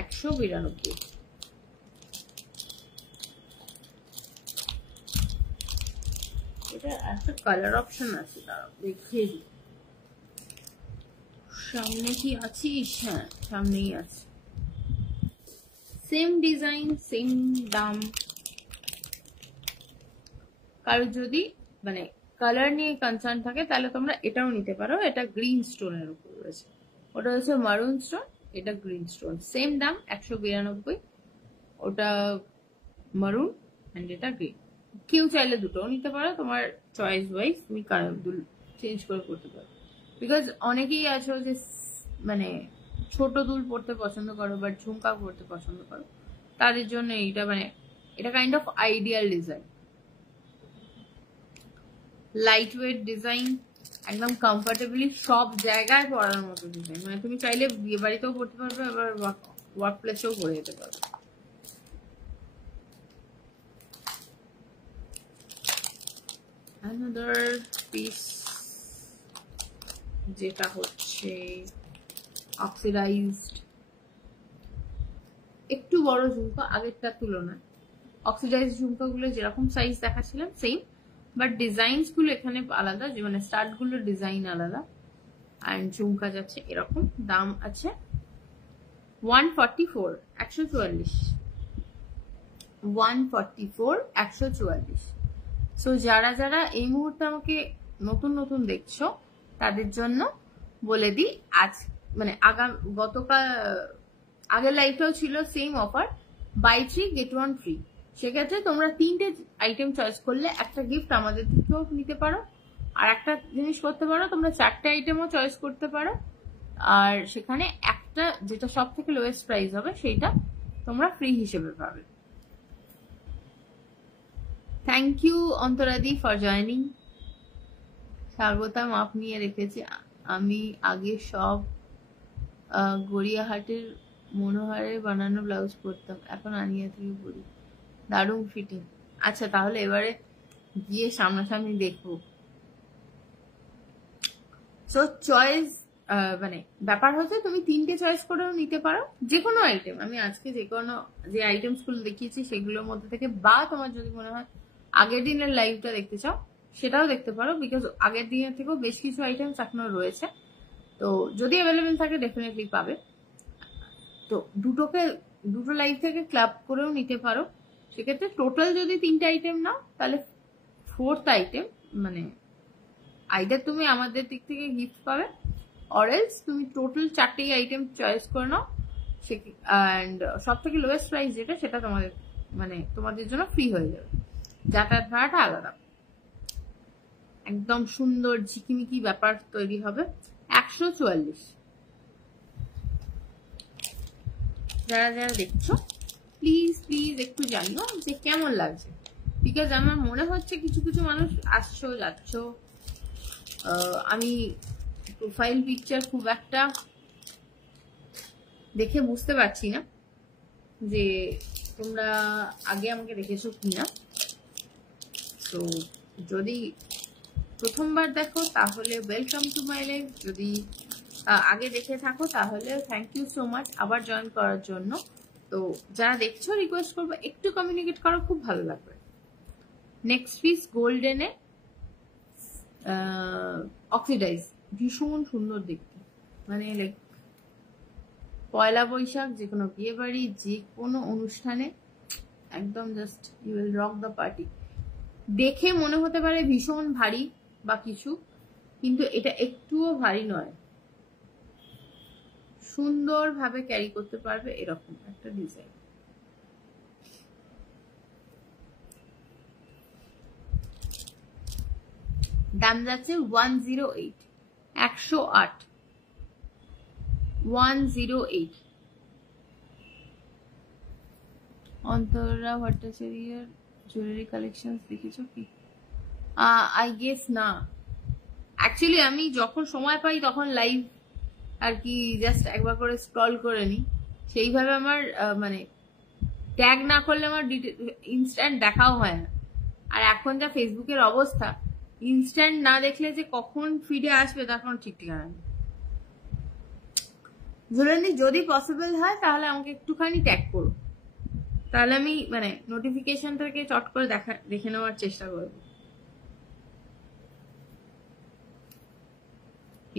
192। এটা একটা কালার অপশন আছে, দাঁড়াও দেখিয়ে দিই। সামনে কি আছিস? হ্যাঁ সামনেই আছে। সেম ডিজাইন, সেম দাম। কারো যদি মানে কালার নিয়ে কনসার্ন থাকে তাহলে তোমরা এটাও নিতে পারো। এটা গ্রিন স্টোনের উপর রয়েছে, ওটা হচ্ছে মারুন স্টোন, এটা গ্রিন স্টোন। সেম দাম 192, ওটা মারুন অ্যান্ড এটা গ্রিন। কেউ চাইলে দুটোও নিতে পারো, তোমার চয়েস ওয়াইজ তুমি কালার চেঞ্জ করে করতে পারো। বিকজ অনেকেই আছো যে মানে ছোট দুল পড়তে পছন্দ করো বাট ঝুমকা পড়তে পছন্দ করো, তাদের জন্য এইটা মানে এটা kind of ideal design. Light weight design, একদম কমফোর্টেবলি সব জায়গায় পরার মতো ডিজাইন। মানে তুমি চাইলে বিয়ে বাড়িতেও পড়তে পারবে, আবার ওয়ার্ক প্লেসেও পরে যেতে পারবে। another piece যেটা হচ্ছে অক্সিডাইজড, একটু বড় ঝুমকা আগেরটার তুলনায়। অক্সিডাইজড ঝুমকাগুলো যেরকম সাইজ দেখাচ্ছিলাম সেম, বাট ডিজাইনস গুলো এখানে আলাদা, যে মানে স্টার্ট গুলোর ডিজাইন আলাদা। অ্যান্ড ঝুমকা যাচ্ছে এরকম, দাম আছে 144, 144, 144, 144। সো যারা যারা এই মুহূর্তে আমাকে নতুন নতুন দেখছো তাদের জন্য বলে দিই, আজ মানে গতকাল আগের লাইভটাও ছিল same offer, buy 3 get 1 free. সেক্ষেত্রে তোমরা 3টে আইটেম চয়েস করলে একটা গিফট আমাদের থেকেও নিতে পারো, আর একটা জিনিস করতে পারো তোমরা 4টে আইটেমও চয়েস করতে পারো, আর সেখানে একটা যেটা সব থেকে লোয়েস্ট প্রাইস হবে সেইটা তোমরা ফ্রি হিসেবে পাবে। থ্যাংক ইউ অন্তরাদি ফর জয়নিং। স্বাগতা মাপ নিয়ে রেখেছে। আমি আগে সব গড়িয়াহাটের মনোহারের বানানো ব্লাউজ পরতাম, এখন আনিয়া থেকে পরি, দারুণ ফিটিং। আচ্ছা তাহলে এবারে গিয়ে সামনাসামনি দেখবো। সো চয়েস মানে ব্যাপার হচ্ছে তুমি 3টে চয়েস করেও নিতে পারো যে কোনো আইটেম। আমি আজকে যে কোনো যে আইটেমস গুলো দেখিয়েছি সেগুলোর মধ্যে থেকে, বা তোমার যদি মনে হয় আগের দিনের লাইভটা দেখতে চাও সেটাও দেখতে পারো, বিকজ আগের দিনের থেকেও বেশ কিছু আইটেমস এখনো রয়েছে। তো যদি অ্যাভেলেবেল থাকে ডেফিনেটলি পাবে। তো দুটো লাইভ থেকে ক্লাব করেও নিতে পারো। সেক্ষেত্রে টোটাল যদি 3টে আইটেম নাও তাহলে 4th আইটেম মানে আইদার তুমি আমাদের দিক থেকে গিফট পাবে, অর এলস তুমি টোটাল 4টেই আইটেম চয়েস করে নাও, অ্যান্ড সব থেকে লোয়েস্ট প্রাইস যেটা সেটা তোমাদের মানে তোমাদের জন্য ফ্রি হয়ে যাবে। যাতায়াত ভাড়াটা আলাদা। একদম সুন্দর ঝিকিমিকি ব্যাপার তৈরি হবে। 144। যারা যারা দেখছো প্লিজ প্লিজ একটু জানিও যে কেমন লাগছে, বিকজ আমার মনে হচ্ছে কিছু কিছু মানুষ আসছো যাচ্ছ। আমি প্রোফাইল পিকচার খুব একটা দেখে বুঝতে পারছি না যে তোমরা আগে আমাকে দেখেছো কিনা। তো যদি প্রথমবার দেখো তাহলে ওয়েলকাম টু মাই লাইফ, যদি আগে দেখে থাকো তাহলে থ্যাংক ইউ সো মাচ আবার জয়েন করার জন্য। তো যারা দেখছো রিকোয়েস্ট করবো একটু কমিউনিকেট করো, খুব ভালো লাগবে। নেক্সট পিস গোল্ডেনে অক্সিডাইজ, ভীষণ সুন্দর দেখতে, মানে লাইক পয়লা বৈশাখ যে কোনো বিয়ে বাড়ি যে কোনো অনুষ্ঠানে একদম just you will rock the party. দেখে মনে হতে পারে ভীষণ ভারী বা কিছু, কিন্তু এটা একটুও ভারী নয়, সুন্দরভাবে ক্যারি করতে পারবে এরকম একটা ডিজাইন। দাম যাচ্ছে 108, 108, 108। অন্তরা ভট্টাচার্যের জুয়েলারি কালেকশন দেখেছো কি? আই গেস না, অ্যাকচুয়ালি আমি যখন সময় পাই তখন লাইভ আর কি জাস্ট একবার করে স্ক্রল করে নিই, সেইভাবে আমার মানে ট্যাগ না করলে আমার ইনস্ট্যান্ট দেখাও হয় না। আর এখন যা ফেসবুকের অবস্থা, ইনস্ট্যান্ট না দেখলে যে কখন ফিডে আসবে তখন ঠিক ঠিকানা নেই। জুয়েলারি যদি পসিবল হয় তাহলে আমাকে একটুখানি ট্যাগ করো, তাহলে আমি মানে নোটিফিকেশন থেকে চট করে দেখে নেওয়ার চেষ্টা করব।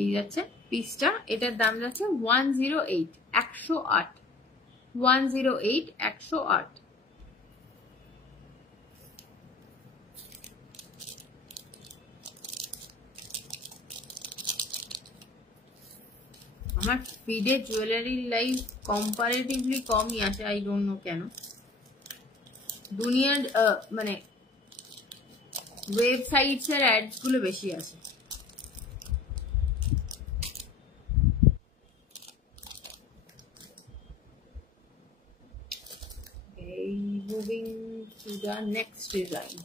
এই যাচ্ছে পিসটা, এটার দাম যাচ্ছে 108, 108, 108, 108। আমার ফিডে জুয়েলারি লাইভ কম্পারেটিভলি কমই আছে, আই ডোন্ট নো কেন। দুনিয়ার মানে ওয়েবসাইটস এর অ্যাডস গুলো বেশি আছে। Moving to the next design.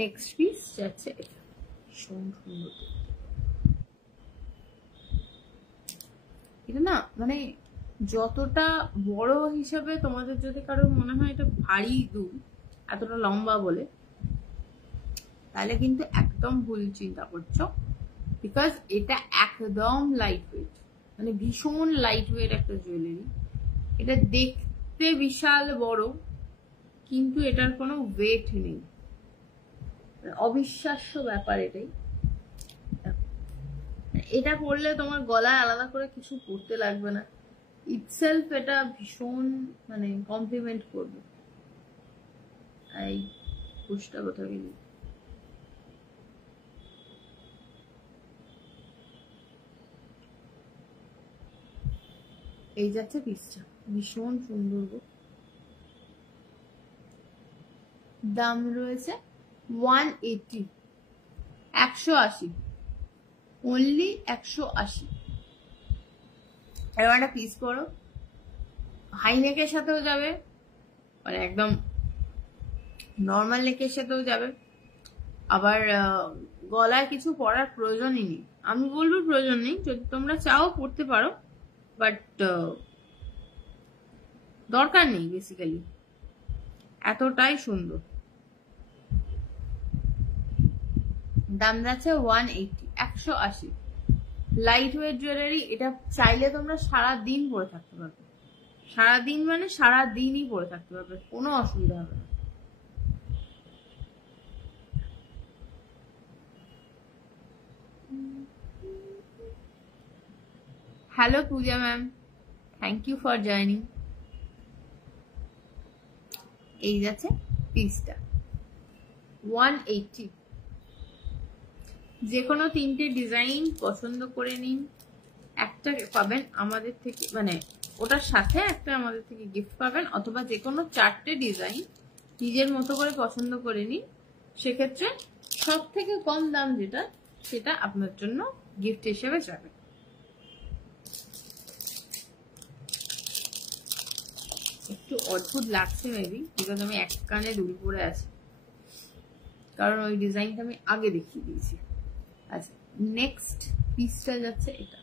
Next piece যাচ্ছে এটা, ভীষণ সুন্দর। এটা না মানে যতটা বড় হিসাবে তোমাদের যদি কারো মনে হয় এটা ভারী দুল এতটা লম্বা বলে, তাহলে কিন্তু একদম ভুল চিন্তা করছো, বিকজ এটা একদম লাইট ওয়েট, মানে ভীষণ লাইট ওয়েট একটা জুয়েলারি। এটা দেখতে বিশাল বড় কিন্তু এটার কোনো ওয়েট নেই, অবিশ্বাস্য ব্যাপার এটাই। এটা পরলে তোমার গলায় আলাদা করে কিছু পরতে লাগবে না, ইটসেলফ এটা ভীষণ মানে কমপ্লিমেন্ট করবে। এই পুষ্টা কোথাও গেলি, এই যাচ্ছে পিসটা, ভীষণ সুন্দর গো। দাম রয়েছে 180, 180, অনলি 180। এরকম একটা পিস করো, হাই নেকের সাথেও যাবে, মানে একদম নর্মাল নেকের সাথেও যাবে, আবার গলায় কিছু পরার প্রয়োজনই নেই। আমি বলবো প্রয়োজন নেই, যদি তোমরা চাও পড়তে পারো, বাট দরকার নেই বেসিক্যালি। এতটাই সুন্দর। দাম যাচ্ছে 180, 180। লাইট ওয়েট জুয়েলারি, এটা চাইলে তোমরা সারাদিন পরে থাকতে পারবে, সারাদিন মানে সারাদিনই পরে থাকতে পারবে, কোনো অসুবিধা হবে না। Hello Puja ma'am, thank you for joining. এই যাচ্ছে পিসটা 180। যে কোনো তিনটে ডিজাইন পছন্দ করে নিন, একটা পাবেন আমাদের থেকে, মানে ওটার সাথে একটা আমাদের থেকে গিফট পাবেন, অথবা যে কোনো চারটে ডিজাইন নিজের মতো করে পছন্দ করে নিন, সেক্ষেত্রে সব থেকে কম দাম যেটা সেটা আপনার জন্য গিফট হিসেবে যাবে। একটু অদ্ভুত লাগছে মেবি, বিকজ আমি এক কানে দুল পরে আছি, কারণ ওই ডিজাইনটা আমি আগে দেখিয়ে দিয়েছি। আচ্ছা, নেক্সট পিসটা যাচ্ছে এটা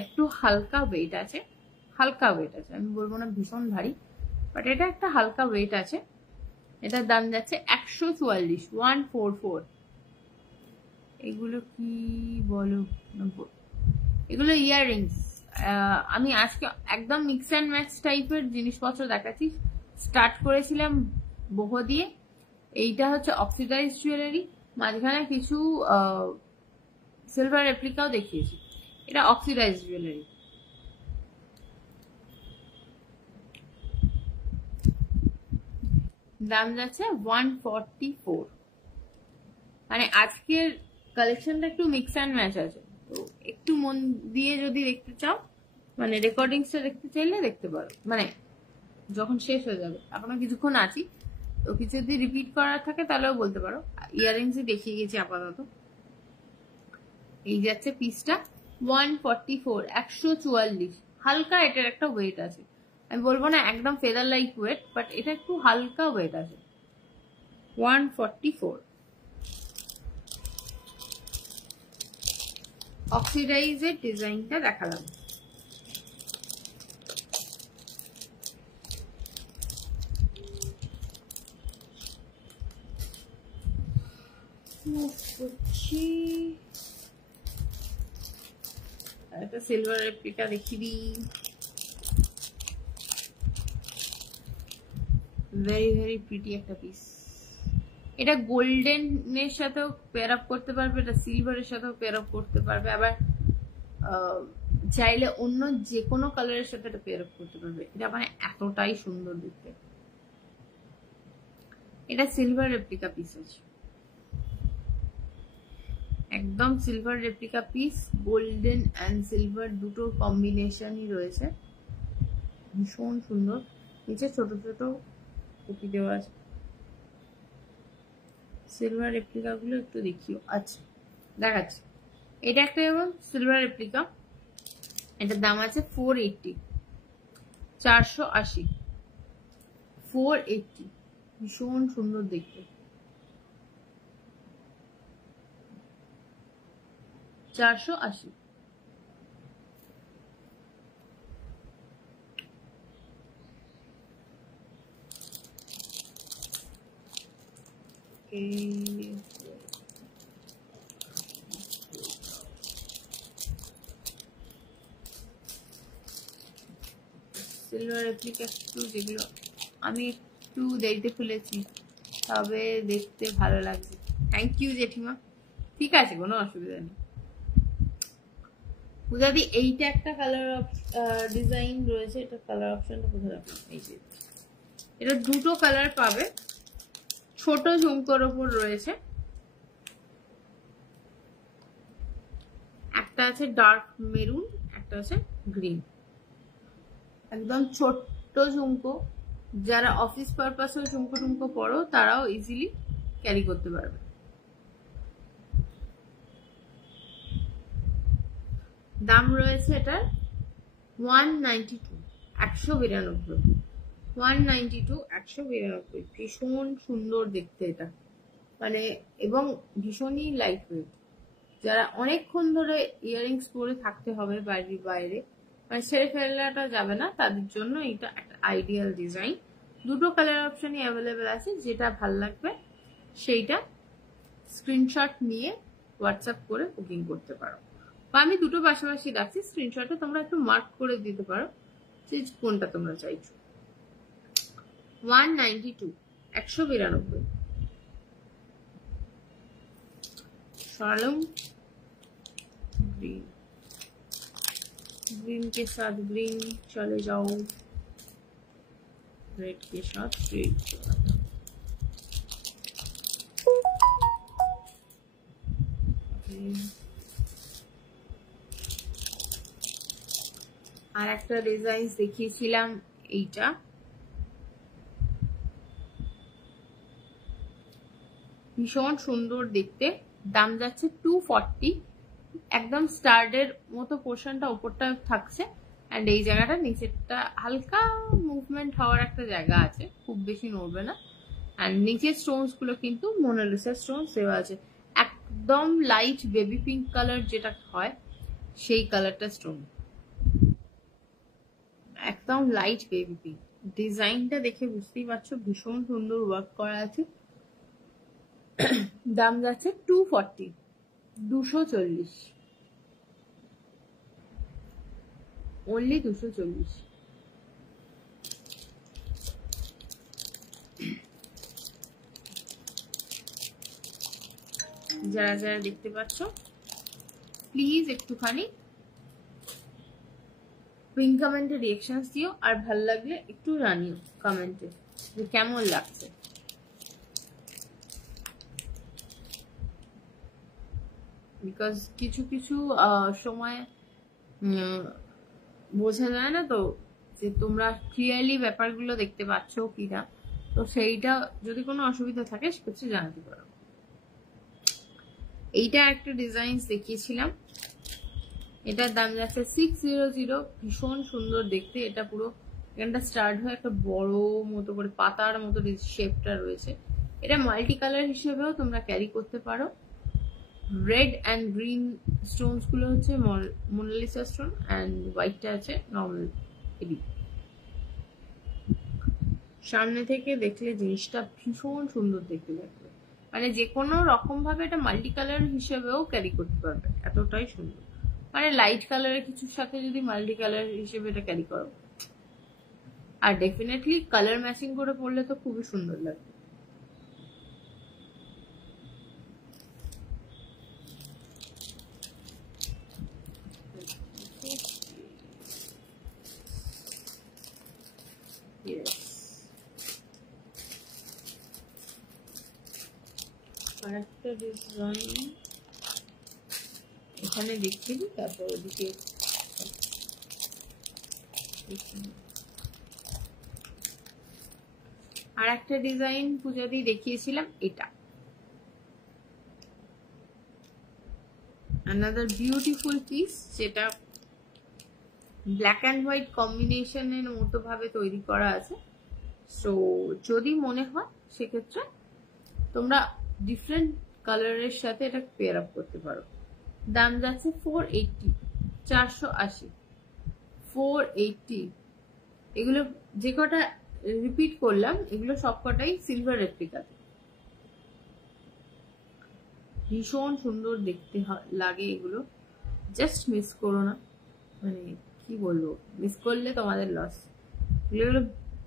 একটু হালকা ওয়েট আছে, হালকা ওয়েট আছে, আমি বলবো না ভীষণ ভারী, বাট এটা একটা হালকা ওয়েট আছে। এটার দাম যাচ্ছে 144, 144। এগুলো কি বলো, এগুলো ইয়াররিংস। আমি আজকে একদম মিক্স অ্যান্ড ম্যাচ টাইপের জিনিসপত্র দেখাচ্ছি। স্টার্ট করেছিলাম বহু দিয়ে, এইটা হচ্ছে অক্সিডাইজ জুয়েলারি, মাঝখানে কিছু সিলভার রেপ্লিকাও দেখিয়েছি। এটা অক্সিডাইজ জুয়েলারি। দাম যাচ্ছে 144। মানে আজকের কালেকশনটা একটু মিক্স অ্যান্ড ম্যাচ আছে, তো একটু মন দিয়ে যদি দেখতে চাও, মানে রেকর্ডিংসটা দেখতে চাইলে দেখতে পারো, মানে যখন শেষ হয়ে যাবে, এখনো কিছুক্ষণ আছি, তো কিছু যদি রিপিট করার থাকে তাহলেও বলতে পারো। ইয়াররিংসই দেখিয়ে গেছি আপাতত। এই যাচ্ছে পিসটা 144, 144। হালকা এটার একটা ওয়েট আছে, আমি বলবো না একদম ফেদার লাইক ওয়েট, বাট এটা একটু হালকা ওয়েট আছে। 144 অক্সিডাইজের ডিজাইনটা দেখালাম। একটা সিলভার রেপ্লিকা দেখিয়ে দিই। ভেরি ভেরি প্রিটি একটা পিস। এটা গোল্ডেন এর সাথেও পেয়ার আপ করতে পারবে, এটা সিলভারের সাথেও পেয়ার আপ করতে পারবে, আবার চাইলে অন্য যে কোনো কালারের সাথে এটা পেয়ার আপ করতে পারবে। এটা মানে এতটাই সুন্দর দেখতে। এটা সিলভার রেপ্লিকা পিস আছে, একদম silver replica piece, golden and silver দুটোর কম্বিনেশনই রয়েছে, ভীষণ সুন্দর। নিচে ছোট ছোট কপি দেওয়া আছে। সিলভার রেপ্লিকা গুলো একটু দেখিও। আচ্ছা দেখাচ্ছি, এটা একটা এবং সিলভার রেপ্লিকা, এটার দাম আছে 480, 480, 480। ভীষণ সুন্দর দেখতে, 480। সিলভার রেপ্লিকা একটু, যেগুলো আমি একটু দেরিতে খুলেছি, তবে দেখতে ভালো লাগছে। থ্যাংক ইউ জেঠিমা। ঠিক আছে, কোনো অসুবিধা নেই। পূজাদি এইটা একটা কালার ডিজাইন রয়েছে, এটা কালার অপশনটা কোথায় রাখলাম, এই যে এটা দুটো কালার পাবে, ছোট ঝুমকোর ওপর রয়েছে। একটা আছে ডার্ক মেরুন, একটা আছে গ্রিন, একদম ছোট্ট ঝুমকো। যারা অফিস পারপাসেও ঝুমকো টুমকো পরো তারাও ইজিলি ক্যারি করতে পারবে। দাম রয়েছে এটার 192, 192, 192, 192। ভীষণ সুন্দর দেখতে এটা, মানে এবং ভীষণই লাইট ওয়েট। যারা অনেকক্ষণ ধরে ইয়াররিংস পরে থাকতে হবে বাড়ির বাইরে, মানে ছেড়ে ফেলাটা যাবে না, তাদের জন্য এটা একটা আইডিয়াল ডিজাইন। দুটো কালার অপশনই অ্যাভেলেবেল আছে, যেটা ভাল লাগবে সেইটা স্ক্রিনশট নিয়ে হোয়াটসঅ্যাপ করে বুকিং করতে পারো। বা আমি দুটো পাশাপাশি রাখছি, স্ক্রিনশটে তোমরা একটু মার্ক করে দিতে পারো যে কোনটা তোমরা চাইছো। 192, 192। शालम ग्रीन, ग्रीन के साथ ग्रीन चले जाओ, रेड के साथ रेड चला जाओ। আর একটা ডিজাইন দেখিয়েছিলাম এইটা, ভীষণ সুন্দর দেখতে। দাম যাচ্ছে 240। একদম স্টার্ডের মতো পোর্শনটা উপরটা থাকছে, এন্ড এই জায়গাটা নিচেরটা হালকা মুভমেন্ট হওয়ার একটা জায়গা আছে, খুব বেশি নড়বে না। এন্ড নিচের স্টোনস গুলো কিন্তু মোনালিসা স্টোনস দেওয়া আছে, একদম লাইট বেবি পিঙ্ক কালার যেটা হয় সেই কালারটা স্টোন, একদম লাইট বেবি পিঙ্ক। ডিজাইনটা দেখে বুঝতেই পারছো ভীষণ সুন্দর ওয়ার্ক করা আছে। দাম যাচ্ছে 240, 240, অনলি 240। যারা যারা দেখতে পাচ্ছ প্লিজ একটুখানি পিন কমেন্টে রিঅ্যাকশনস দিও, আর ভাল লাগলে একটু জানিও কমেন্টে যে কেমন লাগছে। বিকজ কিছু কিছু সময় বোঝা যায় না তো যে তোমরা ক্লিয়ারলি ব্যাপারগুলো দেখতে পাচ্ছ কিনা, তো সেইটা যদি কোনো অসুবিধা থাকে সেক্ষেত্রে জানাতে পারো। এইটা একটা ডিজাইন দেখিয়েছিলাম, এটার দাম যাচ্ছে 600। ভীষণ সুন্দর দেখতে, এটা পুরো এখানটা স্টার্ট হয়ে একটা বড় মতো করে পাতার মতো শেপটা রয়েছে। এটা মাল্টি কালার হিসেবেও তোমরা ক্যারি করতে পারো। রেড অ্যান্ড গ্রিন স্টোনস গুলো হচ্ছে মোনালিসা স্টোন, অ্যান্ড হোয়াইটটা আছে নর্মাল এডি। সামনে থেকে দেখলে জিনিসটা ভীষণ সুন্দর দেখতে লাগবে, মানে যে কোনো রকম ভাবে এটা মাল্টি কালার হিসেবেও ক্যারি করতে পারবে, এতটাই সুন্দর। মানে লাইট কালারের কিছুর সাথে যদি মাল্টি কালার হিসেবে এটা ক্যারি করো, আর ডেফিনেটলি কালার ম্যাচিং করে পরলে তো খুবই সুন্দর লাগবে। আরেকটা ডিজাইন এখানে দেখিয়ে দিই, তারপর ওদিকে আর একটা ডিজাইন পূজা দিয়ে দেখিয়েছিলাম, এটা another beautiful piece, যেটা ব্ল্যাক অ্যান্ড হোয়াইট কম্বিনেশনের মতো ভাবে তৈরি করা আছে। সো যদি মনে হয় সেক্ষেত্রে তোমরা ডিফারেন্ট কালারের সাথে এটা পেয়ার আপ করতে পারো। দাম যাচ্ছে 480, 480, 480। এগুলো যে কটা রিপিট করলাম এগুলো সব কটাই সিলভার রেপ্লিকাতে। ভীষণ সুন্দর দেখতে লাগে এগুলো, জাস্ট মিস করো না, মানে কি বলবো, মিস করলে তোমাদের লস। এগুলো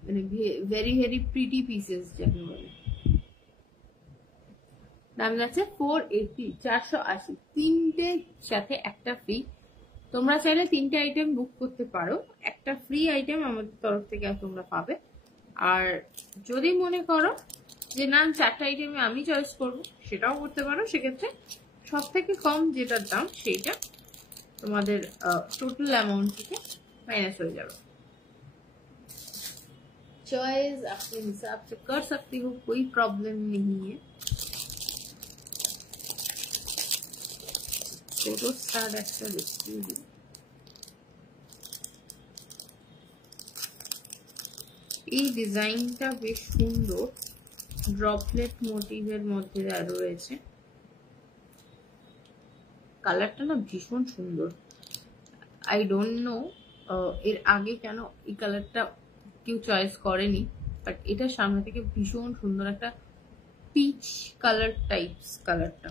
মানে ভেরি ভেরি প্রিটি পিসেস যাকে বলে। দাম যাচ্ছে 480, 480। তিনটে সাথে একটা ফ্রি। তোমরা চাইলে তিনটে আইটেম বুক করতে পারো, একটা ফ্রি আইটেম আমাদের তরফ থেকে তোমরা পাবে। আর যদি মনে করো যে না চারটা আইটেমে আমি চয়েস করবো, সেটাও করতে পারো। সেক্ষেত্রে সব থেকে কম যেটার দাম সেইটা তোমাদের টোটাল অ্যামাউন্ট থেকে माइनस हो जाएगा। चॉइस अपने हिसाब से कर सकती हो, कोई प्रॉब्लम नहीं है। फोटो स्टार्ट একটা দেখিয়ে দিই। এই ডিজাইনটা বেশ সুন্দর, ড্রপলেট মোটিভের মধ্যে রয়েছে। কালারটা না ভীষণ সুন্দর। আই ডোন্ট নো এর আগে কেন এই কালারটা কেউ চয়েস করেনি, বাট এটা সামনে থেকে ভীষণ সুন্দর একটা পিচ কালার টাইপস। কালারটা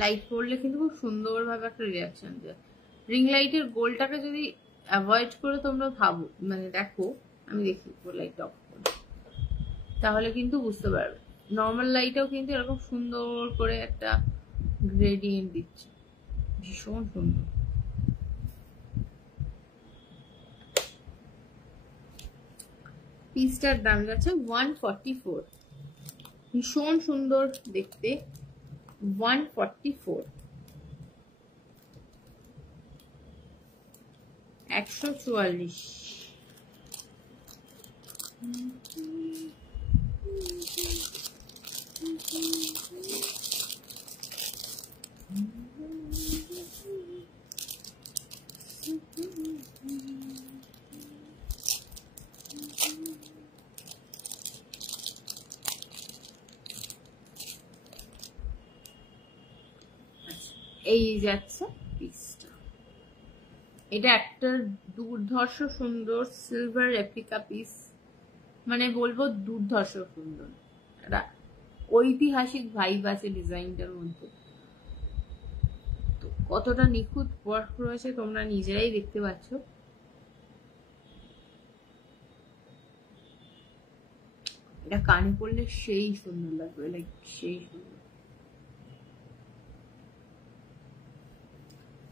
লাইট পড়লে কিন্তু খুব সুন্দরভাবে একটা রিয়াকশন দেয়। রিং লাইটের গোলটাকে যদি অ্যাভয়েড করে তোমরা ভাবো, মানে দেখো, আমি দেখি লাইট অফ করে, তাহলে কিন্তু বুঝতে পারবে নর্মাল লাইটেও কিন্তু এরকম সুন্দর করে একটা গ্রেডিয়েন্ট দিচ্ছে, ভীষণ সুন্দর। পিসটার দাম যাচ্ছে 144, ভীষণ সুন্দর দেখতে। 144, 144। এই যাচ্ছে পিসটা। এটা একটা দুর্ধর্ষ সুন্দর সিলভার রেপ্লিকা পিস, মানে বলবো দুর্ধর্ষ সুন্দর, একটা ঐতিহাসিক ভাইব আছে ডিজাইনটার মধ্যে। তো কতটা নিখুঁত ওয়ার্ক রয়েছে তোমরা নিজেরাই দেখতে পাচ্ছ। এটা কানে পড়লে সেই সুন্দর লাগবে, লাইক সেই সুন্দর।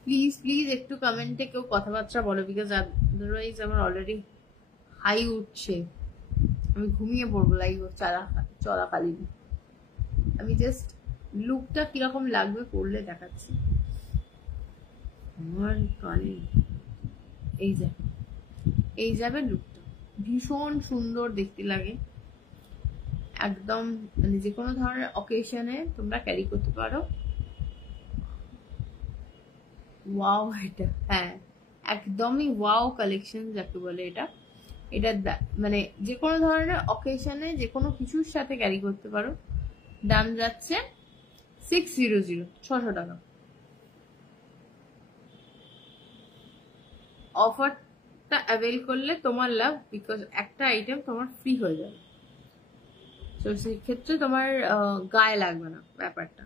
প্লিজ প্লিজ একটু কমেন্টে কেউ কথাবার্তা বলো, বিকজ আদারওয়াইজ আমার অলরেডি হাই উঠছে, আমি ঘুমিয়ে পড়বো লাইভ চলাকালীন। আমি জাস্ট লুকটা কিরকম লাগবে পড়লে দেখাচ্ছি। আমার কানে এই যাবে লুকটা, ভীষণ সুন্দর দেখতে লাগে একদম, মানে যে কোনো ধরনের অকেশনে তোমরা ক্যারি করতে পারো। ওয়াও, এটা হ্যাঁ একদমই ওয়াও কালেকশন যাকে বলে। এটা মানে যে কোনো ধরনের অকেশনে যে কোনো কিছুর সাথে ক্যারি করতে পারো। দাম যাচ্ছে 600, 600 টাকা। অফারটা অ্যাভেল করলে তোমার লাভ, বিকজ একটা আইটেম তোমার ফ্রি হয়ে যাবে, তো সেক্ষেত্রে তোমার গায়ে লাগবে না ব্যাপারটা।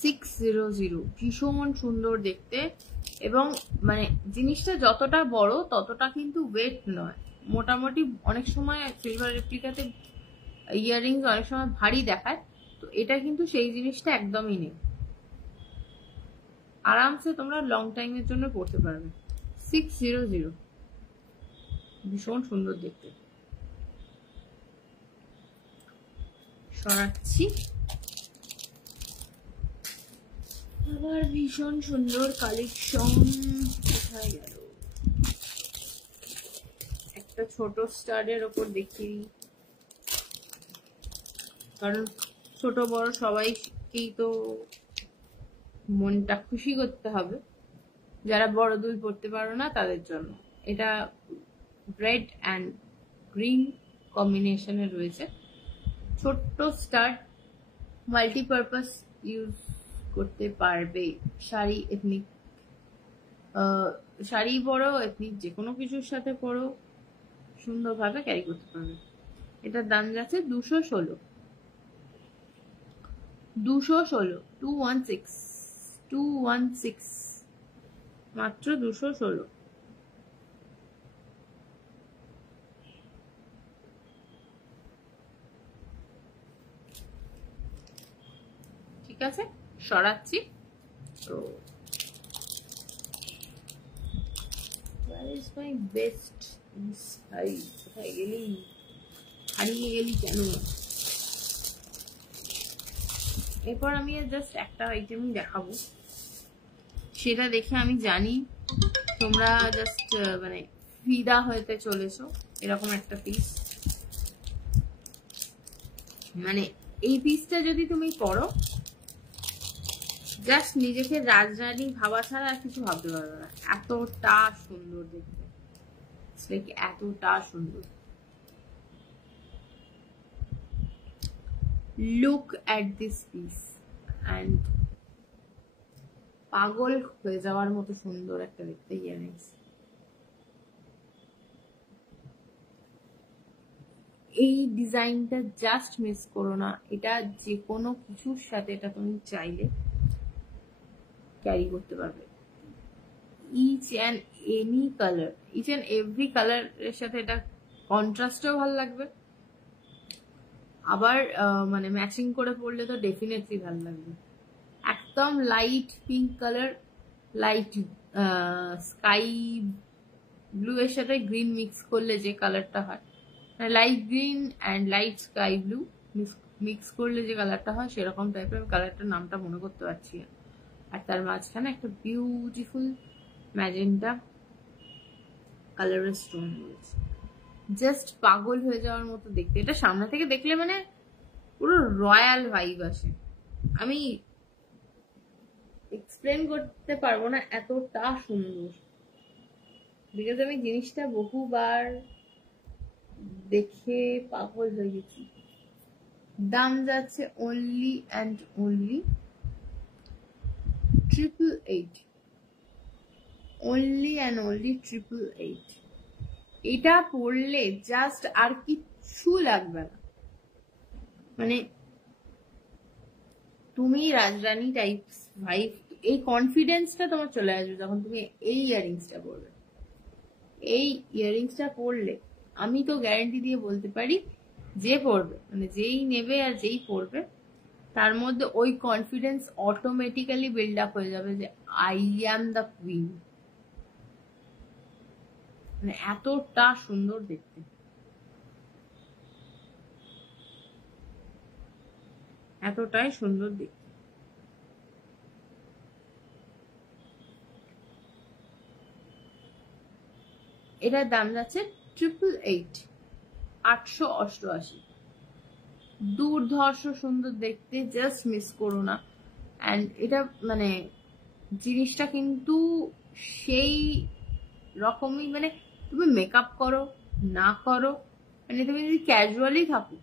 600, ভীষণ সুন্দর দেখতে, এবং মানে জিনিসটা যতটা বড় ততটা কিন্তু ওয়েট নয়। মোটামুটি অনেক সময় সিলভার রেপ্লিকাতে ইয়াররিংস অনেক সময় ভারী দেখায়, তো এটা কিন্তু সেই জিনিসটা একদমই নেই। আরামসে তোমরা লং টাইমের জন্য পড়তে পারবে। 600, ভীষণ সুন্দর দেখতে। সরাচ্ছি, আবার ভীষণ সুন্দর কালেকশন। কোথায় গেল? একটা ছোট স্টাডের ওপর দেখি, কারণ ছোট বড় সবাইকেই তো মনটা খুশি করতে হবে। যারা বড় দুল পড়তে পারো না তাদের জন্য এটা রেড অ্যান্ড গ্রিন কম্বিনেশনে রয়েছে। ছোট্ট স্টাড, মাল্টিপারপাস ইউজ করতে পারবে। শাড়ি, এথনিক শাড়ি পরো, এথনিক যে কোনো কিছুর সাথে পরো, সুন্দরভাবে ক্যারি করতে পারবে। এটার দাম যাচ্ছে 216, 216 মাত্র 216। ঠিক আছে, সরাচ্ছি। তো মাই বেস্ট কোথায় গেলি, হারিয়ে গেলি কেন? এরপর আমি জাস্ট একটা আইটেমই দেখাবো, সেটা দেখে আমি জানি তোমরা জাস্ট মানে ফিদা হতে চলেছো। এরকম একটা পিস, মানে এই পিসটা যদি তুমি পরো জাস্ট নিজেকে রাজরানী ভাবা ছাড়া আর কিছু ভাবতে পারবে না, এতটা সুন্দর দেখতে, এতটা সুন্দর। Look at this piece and পাগল হয়ে যাওয়ার মতো সুন্দর একটা দেখতে ইয়াররিংস। এই ডিজাইনটা জাস্ট মিস করো না, এটা যে কোনো কিছুর সাথে এটা তুমি চাইলে ক্যারি করতে পারবে। Each and any colour, each and every কালারের সাথে এটা কন্ট্রাস্টও ভালো লাগবে, আবার মানে ম্যাচিং করে পরলে তো ডেফিনেটলি ভালো লাগবে। একদম light pink colour, light sky blue এর সাথে গ্রিন মিক্স করলে যে কালারটা হয়, light green and light sky blue mix করলে যে কালারটা হয় সেরকম টাইপের কালারটার নামটা মনে করতে পারছি না। আর তার মাঝখানে একটা বিউটিফুল ম্যাজেন্টা কালারের স্টোন রয়েছে, জাস্ট পাগল হয়ে যাওয়ার মতো দেখতে। এটা সামনে থেকে দেখলে মানে পুরো রয়্যাল ভাইব আসে, আমি এক্সপ্লেন করতে পারবো না, এতটা সুন্দর। বিকজ আমি জিনিসটা বহুবার দেখে পাগল হয়ে গেছি। দাম যাচ্ছে only and only 888, only and only 888। এটা পরলে জাস্ট আর কিচ্ছু লাগবে না, মানে তুমি রাজরানী টাইপ ভাইব, এই কনফিডেন্সটা তোমার চলে আসবে যখন তুমি এই ইয়াররিংসটা পরবে। এই ইয়াররিংসটা পরলে আমি তো গ্যারান্টি দিয়ে বলতে পারি, যে পরবে মানে যেই নেবে আর যেই পরবে তার মধ্যে ওই কনফিডেন্স অটোমেটিক্যালি বিল্ড আপ হয়ে যাবে যে আই অ্যাম দ্য কুইন। মানে এতটা সুন্দর দেখতে, এতটাই সুন্দর দেখতে। এটার দাম যাচ্ছে 888, 888। দুর্ধর্ষ সুন্দর দেখতে, জাস্ট মিস করো না। অ্যান্ড এটা মানে জিনিসটা কিন্তু সেই রকমই, মানে তুমি মেকআপ করো না করো, মানে তুমি যদি ক্যাজুয়ালি থাকো,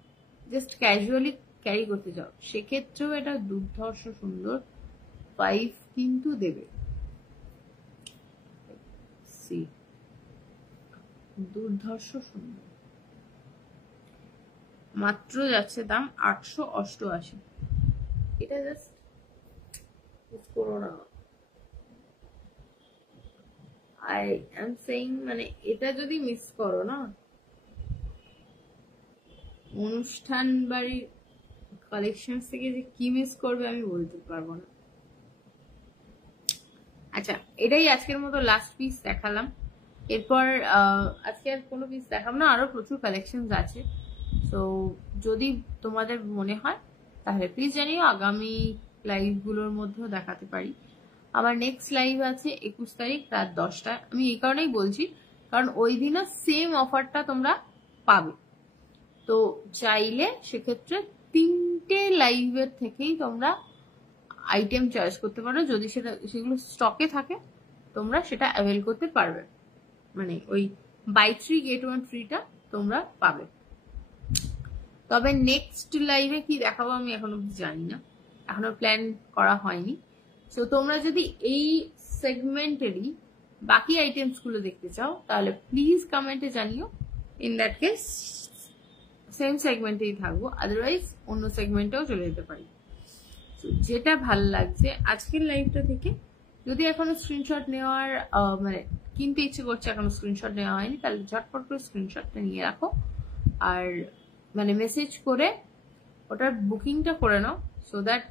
জাস্ট ক্যাজুয়ালি ক্যারি করতে চাও, সেক্ষেত্রেও এটা দুর্ধর্ষ সুন্দর ভাইব কিন্তু দেবে। দুর্ধর্ষ সুন্দর, মাত্র যাচ্ছে দাম 888। এটা জাস্ট মিস করো না। আই এম সেইং, মানে এটা যদি মিস করো না, অনুষ্ঠান বাড়ির কালেকশন থেকে যে কি মিস করবে আমি বলতে পারবো না। আচ্ছা, এটাই আজকের মতো লাস্ট পিস দেখালাম। এরপর আজকে আর কোনো পিস দেখাবো না, আরো প্রচুর কালেকশন আছে। তো যদি তোমাদের মনে হয় তাহলে প্লিজ জানিও, আগামী লাইভগুলোর মধ্যেও দেখাতে পারি। আমার নেক্সট লাইভ আছে 21 তারিখ রাত 10টায়। আমি এই কারণেই বলছি কারণ ওই দিনও সেম অফারটা তোমরা পাবে। তো চাইলে সেক্ষেত্রে 3টে লাইভের থেকেই তোমরা আইটেম চয়েস করতে পারো, যদি সেগুলো স্টকে থাকে তোমরা সেটা অ্যাভেল করতে পারবে। মানে ওই বাই 3 get 1 ফ্রিটা তোমরা পাবে। তবে নেক্সট লাইভে কি দেখাবো আমি এখনো জানি না, এখনো প্ল্যান করা হয়নি। তো তোমরা যদি এই সেগমেন্টেরই বাকি আইটেমস গুলো দেখতে চাও তাহলে প্লিজ কমেন্টে জানিও। ইন দ্যাট কেস সেম সেগমেন্টেই থাকবো, আদারওয়াইজ অন্য সেগমেন্টেও চলে যেতে পারি। যেটা ভাল লাগছে আজকের লাইভটা থেকে, যদি এখনো স্ক্রিনশট নেওয়ার মানে কিনতে ইচ্ছে করছে, এখনো স্ক্রিনশট নেওয়া হয়নি, তাহলে ঝটপট করে স্ক্রিনশটটা নিয়ে রাখো আর মানে মেসেজ করে ওটার বুকিংটা করে নাও, সো দ্যাট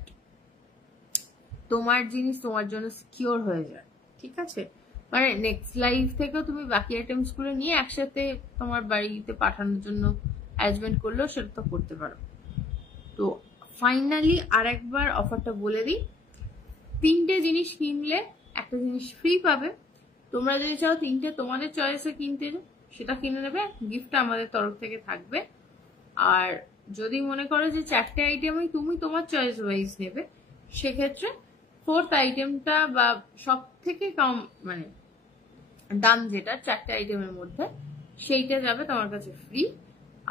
তোমার জিনিস তোমার জন্য সিকিউর হয়ে যায়। ঠিক আছে, মানে নেক্সট লাইভ থেকেও তুমি বাকি আইটেমস গুলো নিয়ে একসাথে তোমার বাড়িতে পাঠানোর জন্য অ্যারেঞ্জমেন্ট করলেও সেটা তো করতে পারো। তো ফাইনালি আর একবার অফারটা বলে দিই, 3টে জিনিস কিনলে একটা জিনিস ফ্রি পাবে। তোমরা যদি চাও 3টে তোমাদের চয়েসে কিনতে, সেটা কিনে নেবে, গিফটটা আমাদের তরফ থেকে থাকবে। আর যদি মনে করো যে 4টে আইটেমই তুমি তোমার চয়েস ওয়াইজ নেবে, সেক্ষেত্রে 4th আইটেমটা বা সব থেকে কম মানে দাম যেটা 4টে আইটেমের মধ্যে সেইটা যাবে তোমার কাছে ফ্রি।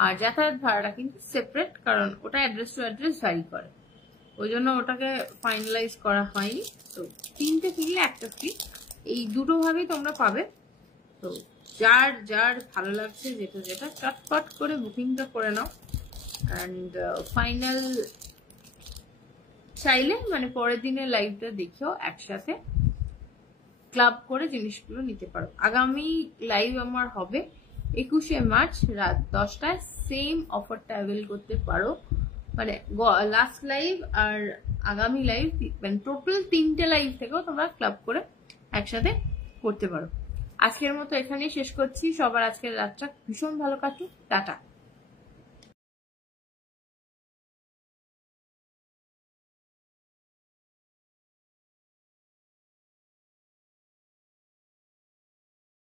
আর যাতায়াত ভাড়াটা কিন্তু সেপারেট, কারণ ওটা অ্যাড্রেস টু অ্যাড্রেস ভ্যারি করে, ওই জন্য ওটাকে ফাইনালাইজ করা হয়নি। তো 3টে কিনলে একটা ফ্রি, এই দুটো ভাবেই তোমরা পাবে। তো যার যার ভালো লাগছে যেটা যেটা চটপট করে বুকিংটা করে নাও। অ্যান্ড ফাইনাল চাইলে মানে পরের দিনের লাইভটা দেখেও একসাথে ক্লাব করে জিনিসগুলো নিতে পারো। আগামী লাইভ আমার হবে 21শে মার্চ রাত 10টায়। সেম অফারটা অ্যাভেল করতে পারো, মানে লাস্ট লাইভ আর আগামী লাইভ, মানে টোটাল 3টে লাইভ থেকেও তোমরা ক্লাব করে একসাথে করতে পারো। আজকের মতো এখানেই শেষ করছি। সবার আজকের রাতটা ভীষণ ভালো কাটুক। টাটা।